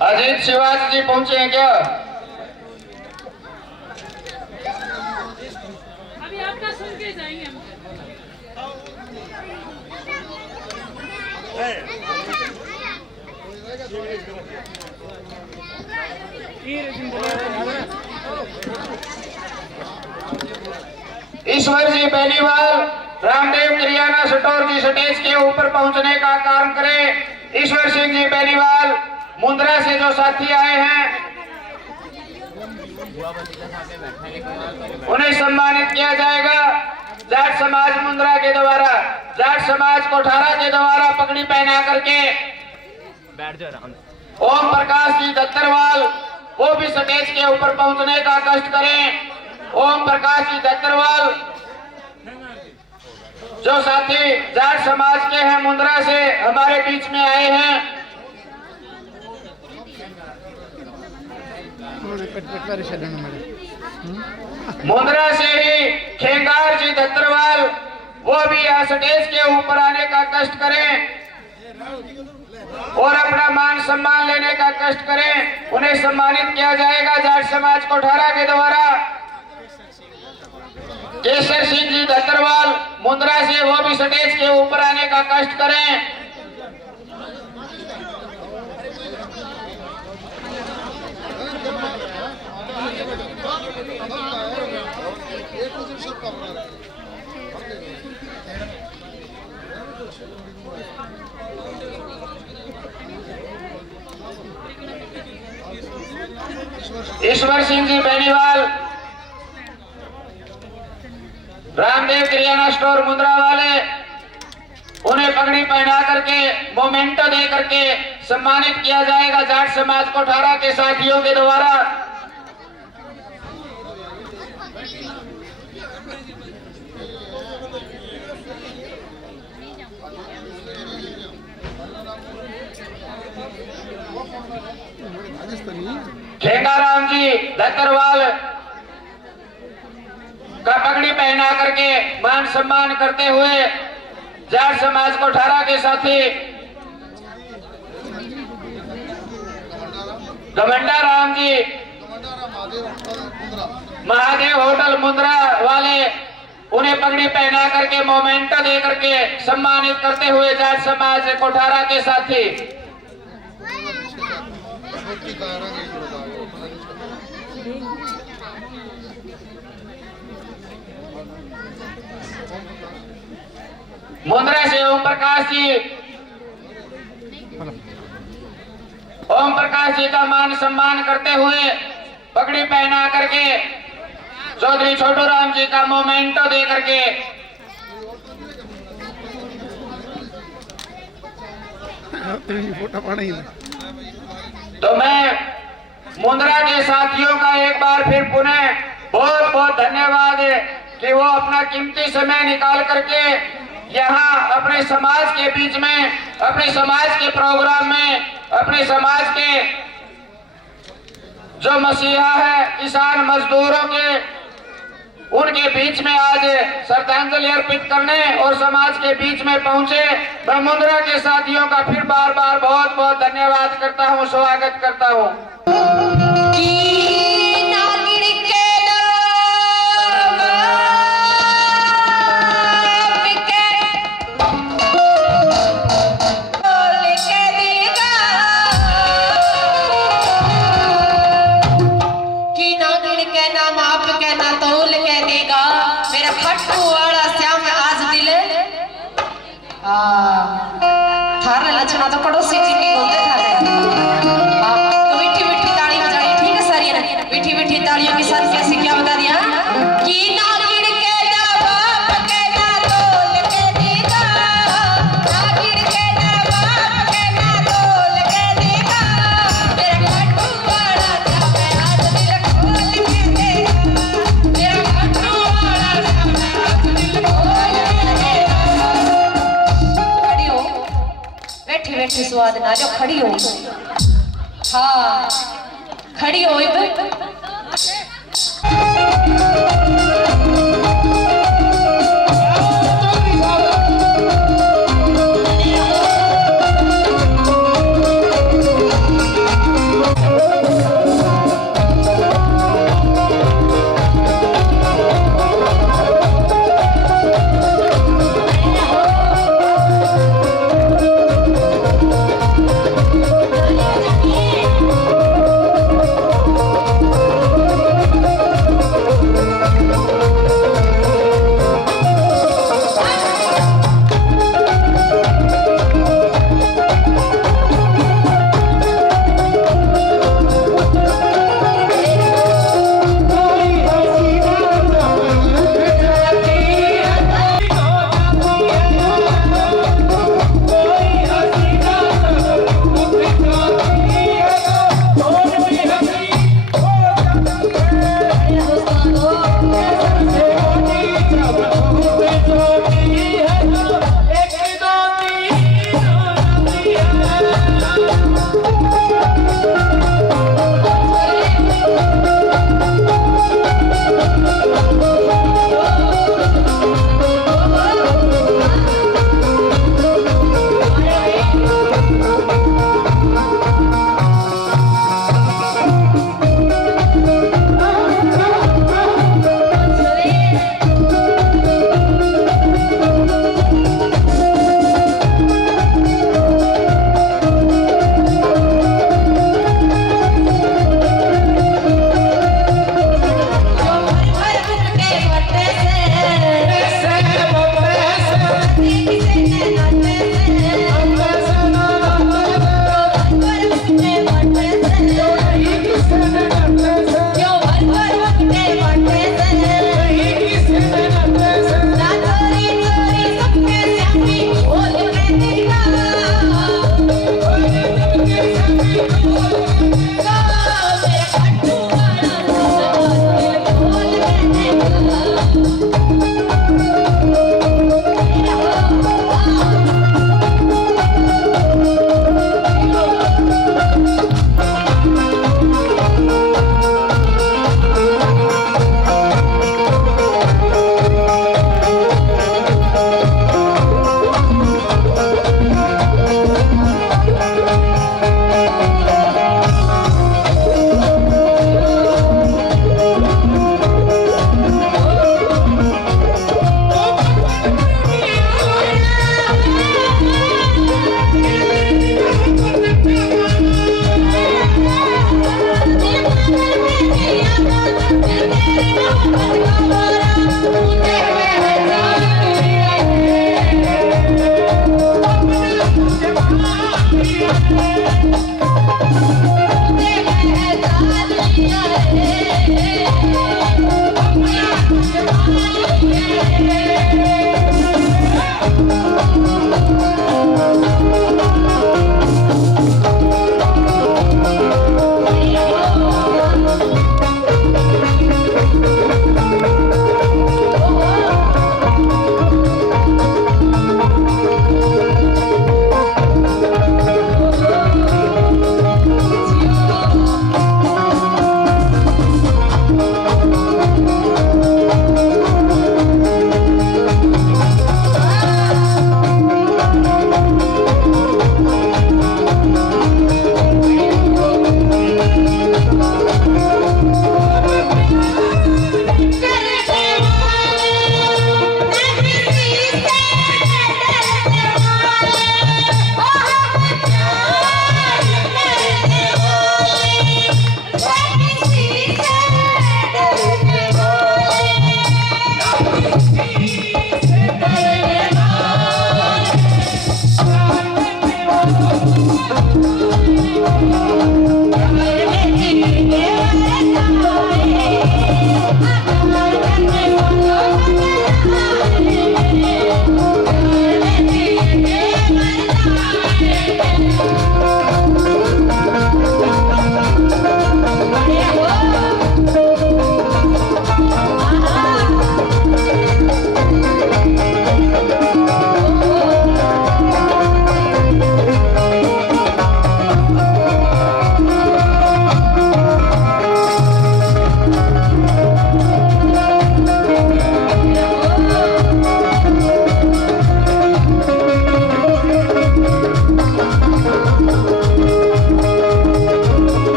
अजीत शिवाजी जी पहुंचे हैं क्या? अभी आपका सुन के जाएंगे हम। ईश्वर जी बेनीवाल, रामदेव किरियाना स्टोर जी स्टेज के ऊपर पहुंचने का काम करें। ईश्वर सिंह जी बेनीवाल मुंद्रा से जो साथी आए हैं, उन्हें सम्मानित किया जाएगा। जाट समाज मुंद्रा के द्वारा, जाट समाज कोठारा के द्वारा पगड़ी पहना करके ओम प्रकाश जी दत्तरवाल, वो भी स्टेज के ऊपर पहुंचने का कष्ट करें। ओम प्रकाश जी दत्तरवाल जो साथी जाट समाज के हैं, मुंद्रा से हमारे बीच में आए हैं। मुंद्रा से ही खेंगार जी दत्तरवाल, वो भी यहाँ स्टेज के ऊपर आने का कष्ट करें और अपना मान सम्मान लेने का कष्ट करें। उन्हें सम्मानित किया जाएगा जाट समाज कोठारा के द्वारा। केसर सिंह जी दत्तरवाल मुंद्रा से, वो भी स्टेज के ऊपर आने का कष्ट करें। ईश्वर सिंह जी बेनीवाल, रामदेव किरियाना स्टोर मुंद्रा वाले, उन्हें पगड़ी पहना करके मोमेंटो दे करके सम्मानित किया जाएगा जाट समाज कोठारा के साथियों के द्वारा। खेंगाराम जी दत्तरवाल का पगड़ी पहना करके मान सम्मान करते हुए जाट समाज कोठारा के साथी घमंडा राम जी, महादेव होटल मुंद्रा वाले, उन्हें पगड़ी पहना करके मोमेंटो दे करके सम्मानित करते हुए जाट समाज कोठारा के साथी मुंद्रा से ओम प्रकाश जी का मान सम्मान करते हुए पगड़ी पहना करके चौधरी छोटू राम जी का मोमेंटो दे करके तो मैं मुंद्रा के साथियों का एक बार फिर पुनः बहुत बहुत धन्यवाद कि वो अपना कीमती समय निकाल करके यहाँ अपने समाज के बीच में, अपने समाज के प्रोग्राम में, अपने समाज के जो मसीहा है किसान मजदूरों के, उनके बीच में आज श्रद्धांजलि अर्पित करने और समाज के बीच में पहुंचे। मैं मुंद्रा के साथियों का फिर बार बार बहुत बहुत धन्यवाद करता हूं, स्वागत करता हूं। थारे लक्षणा तो पड़ोसी जी की बोलते थारे तो मीठी मीठी ताली बजानी ठीक है सारी ने मीठी मीठी तालियों के साथ कैसे क्या बता दिया कि ना गिर के जा बाप के ना तोल के दीदा ना गिर के जा बाप के ना तोल के दीदा तेरा खट्टू वाला जावे आज दिल खोल के देगा तेरा खट्टू वाला जावे आज दिल खोल के देगा बैठी बैठी स्वाद ना जो खड़ी हो हाँ खड़ी हो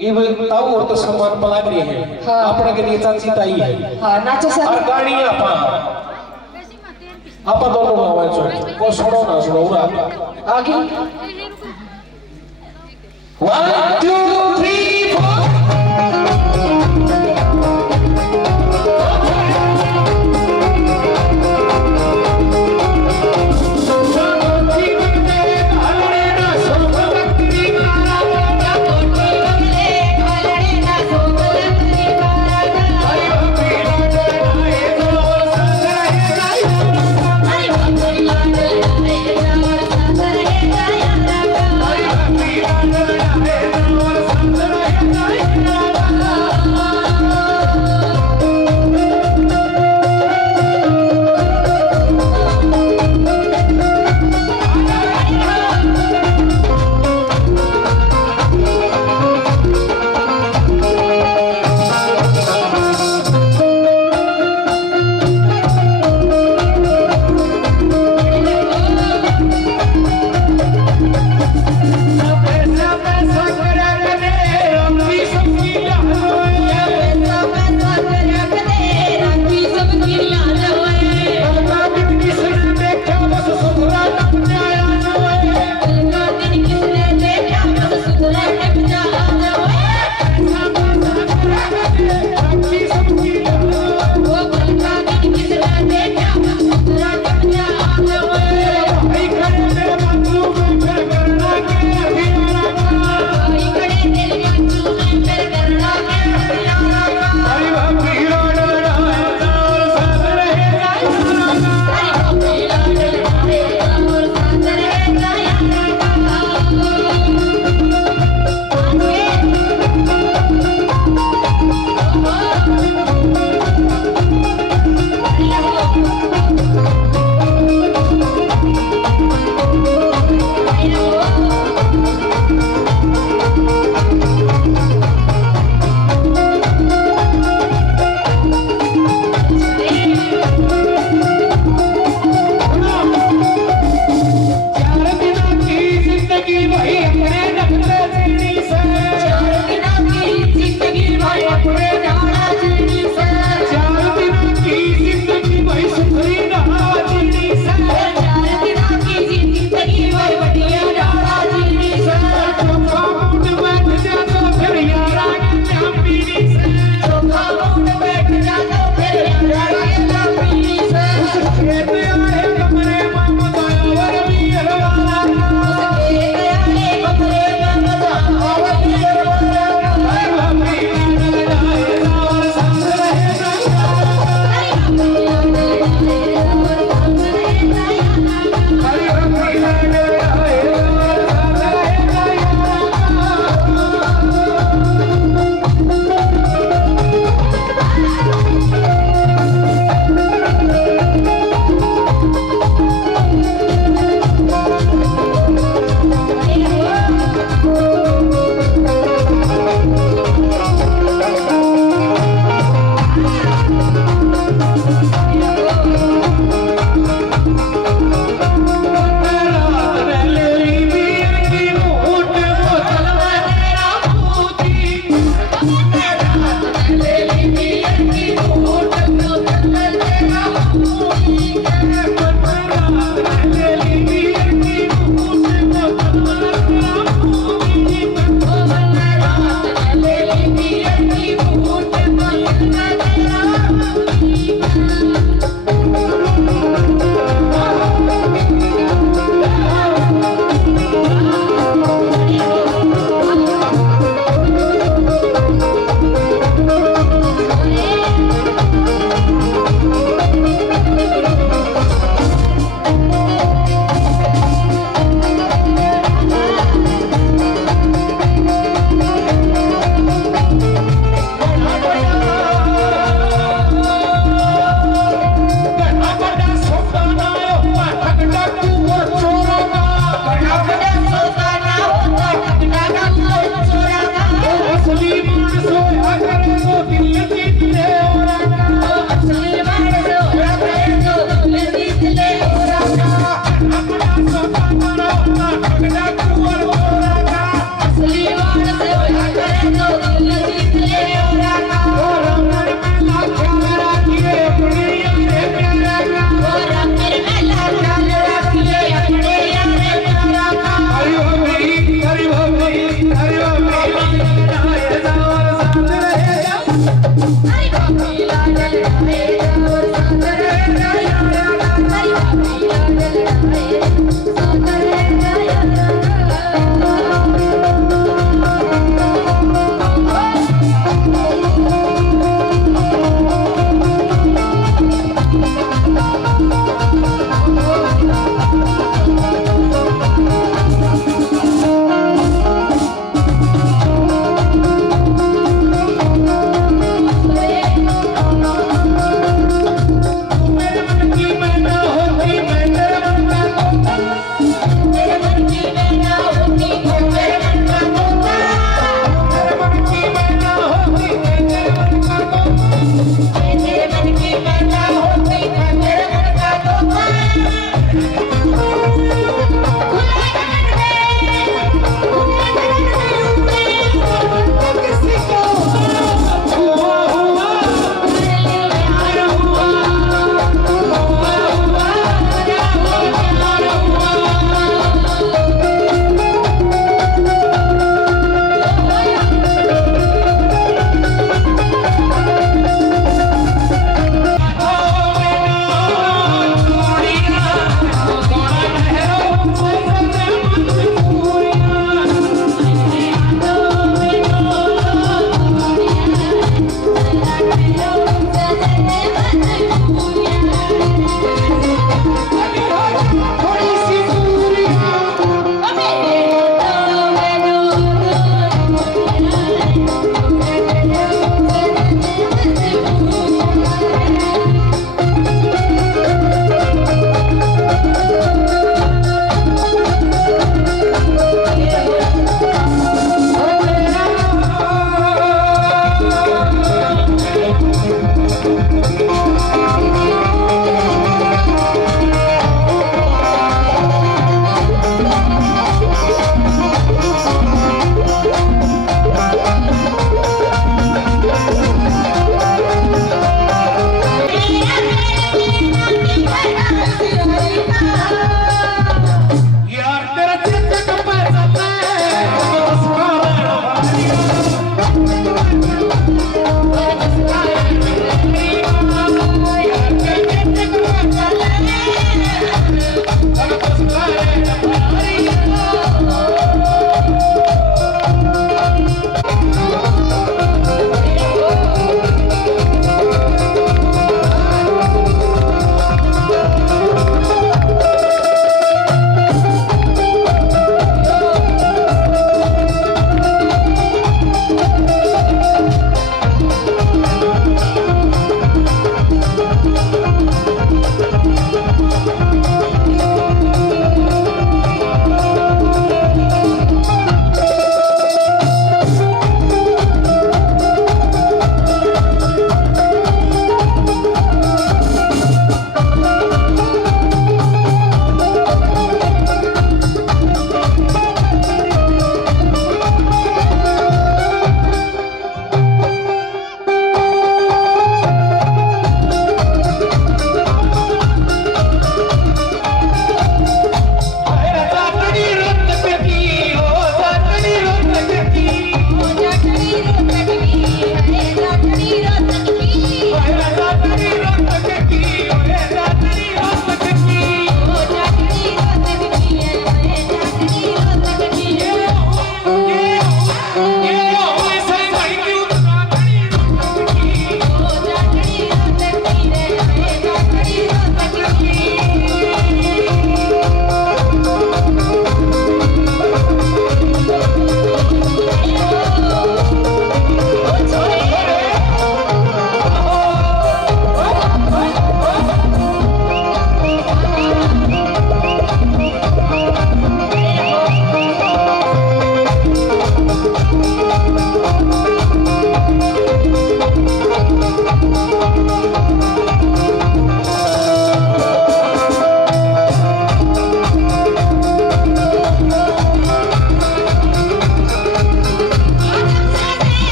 ये ताऊ और तो सम्मान पलाग रही है हाँ। अपना के लिए चाची ताई है हाँ नाचो सर और गाड़ी आपा दोनों आवाज छोड़ को छोड़ो ना छोड़ो आगे 1 2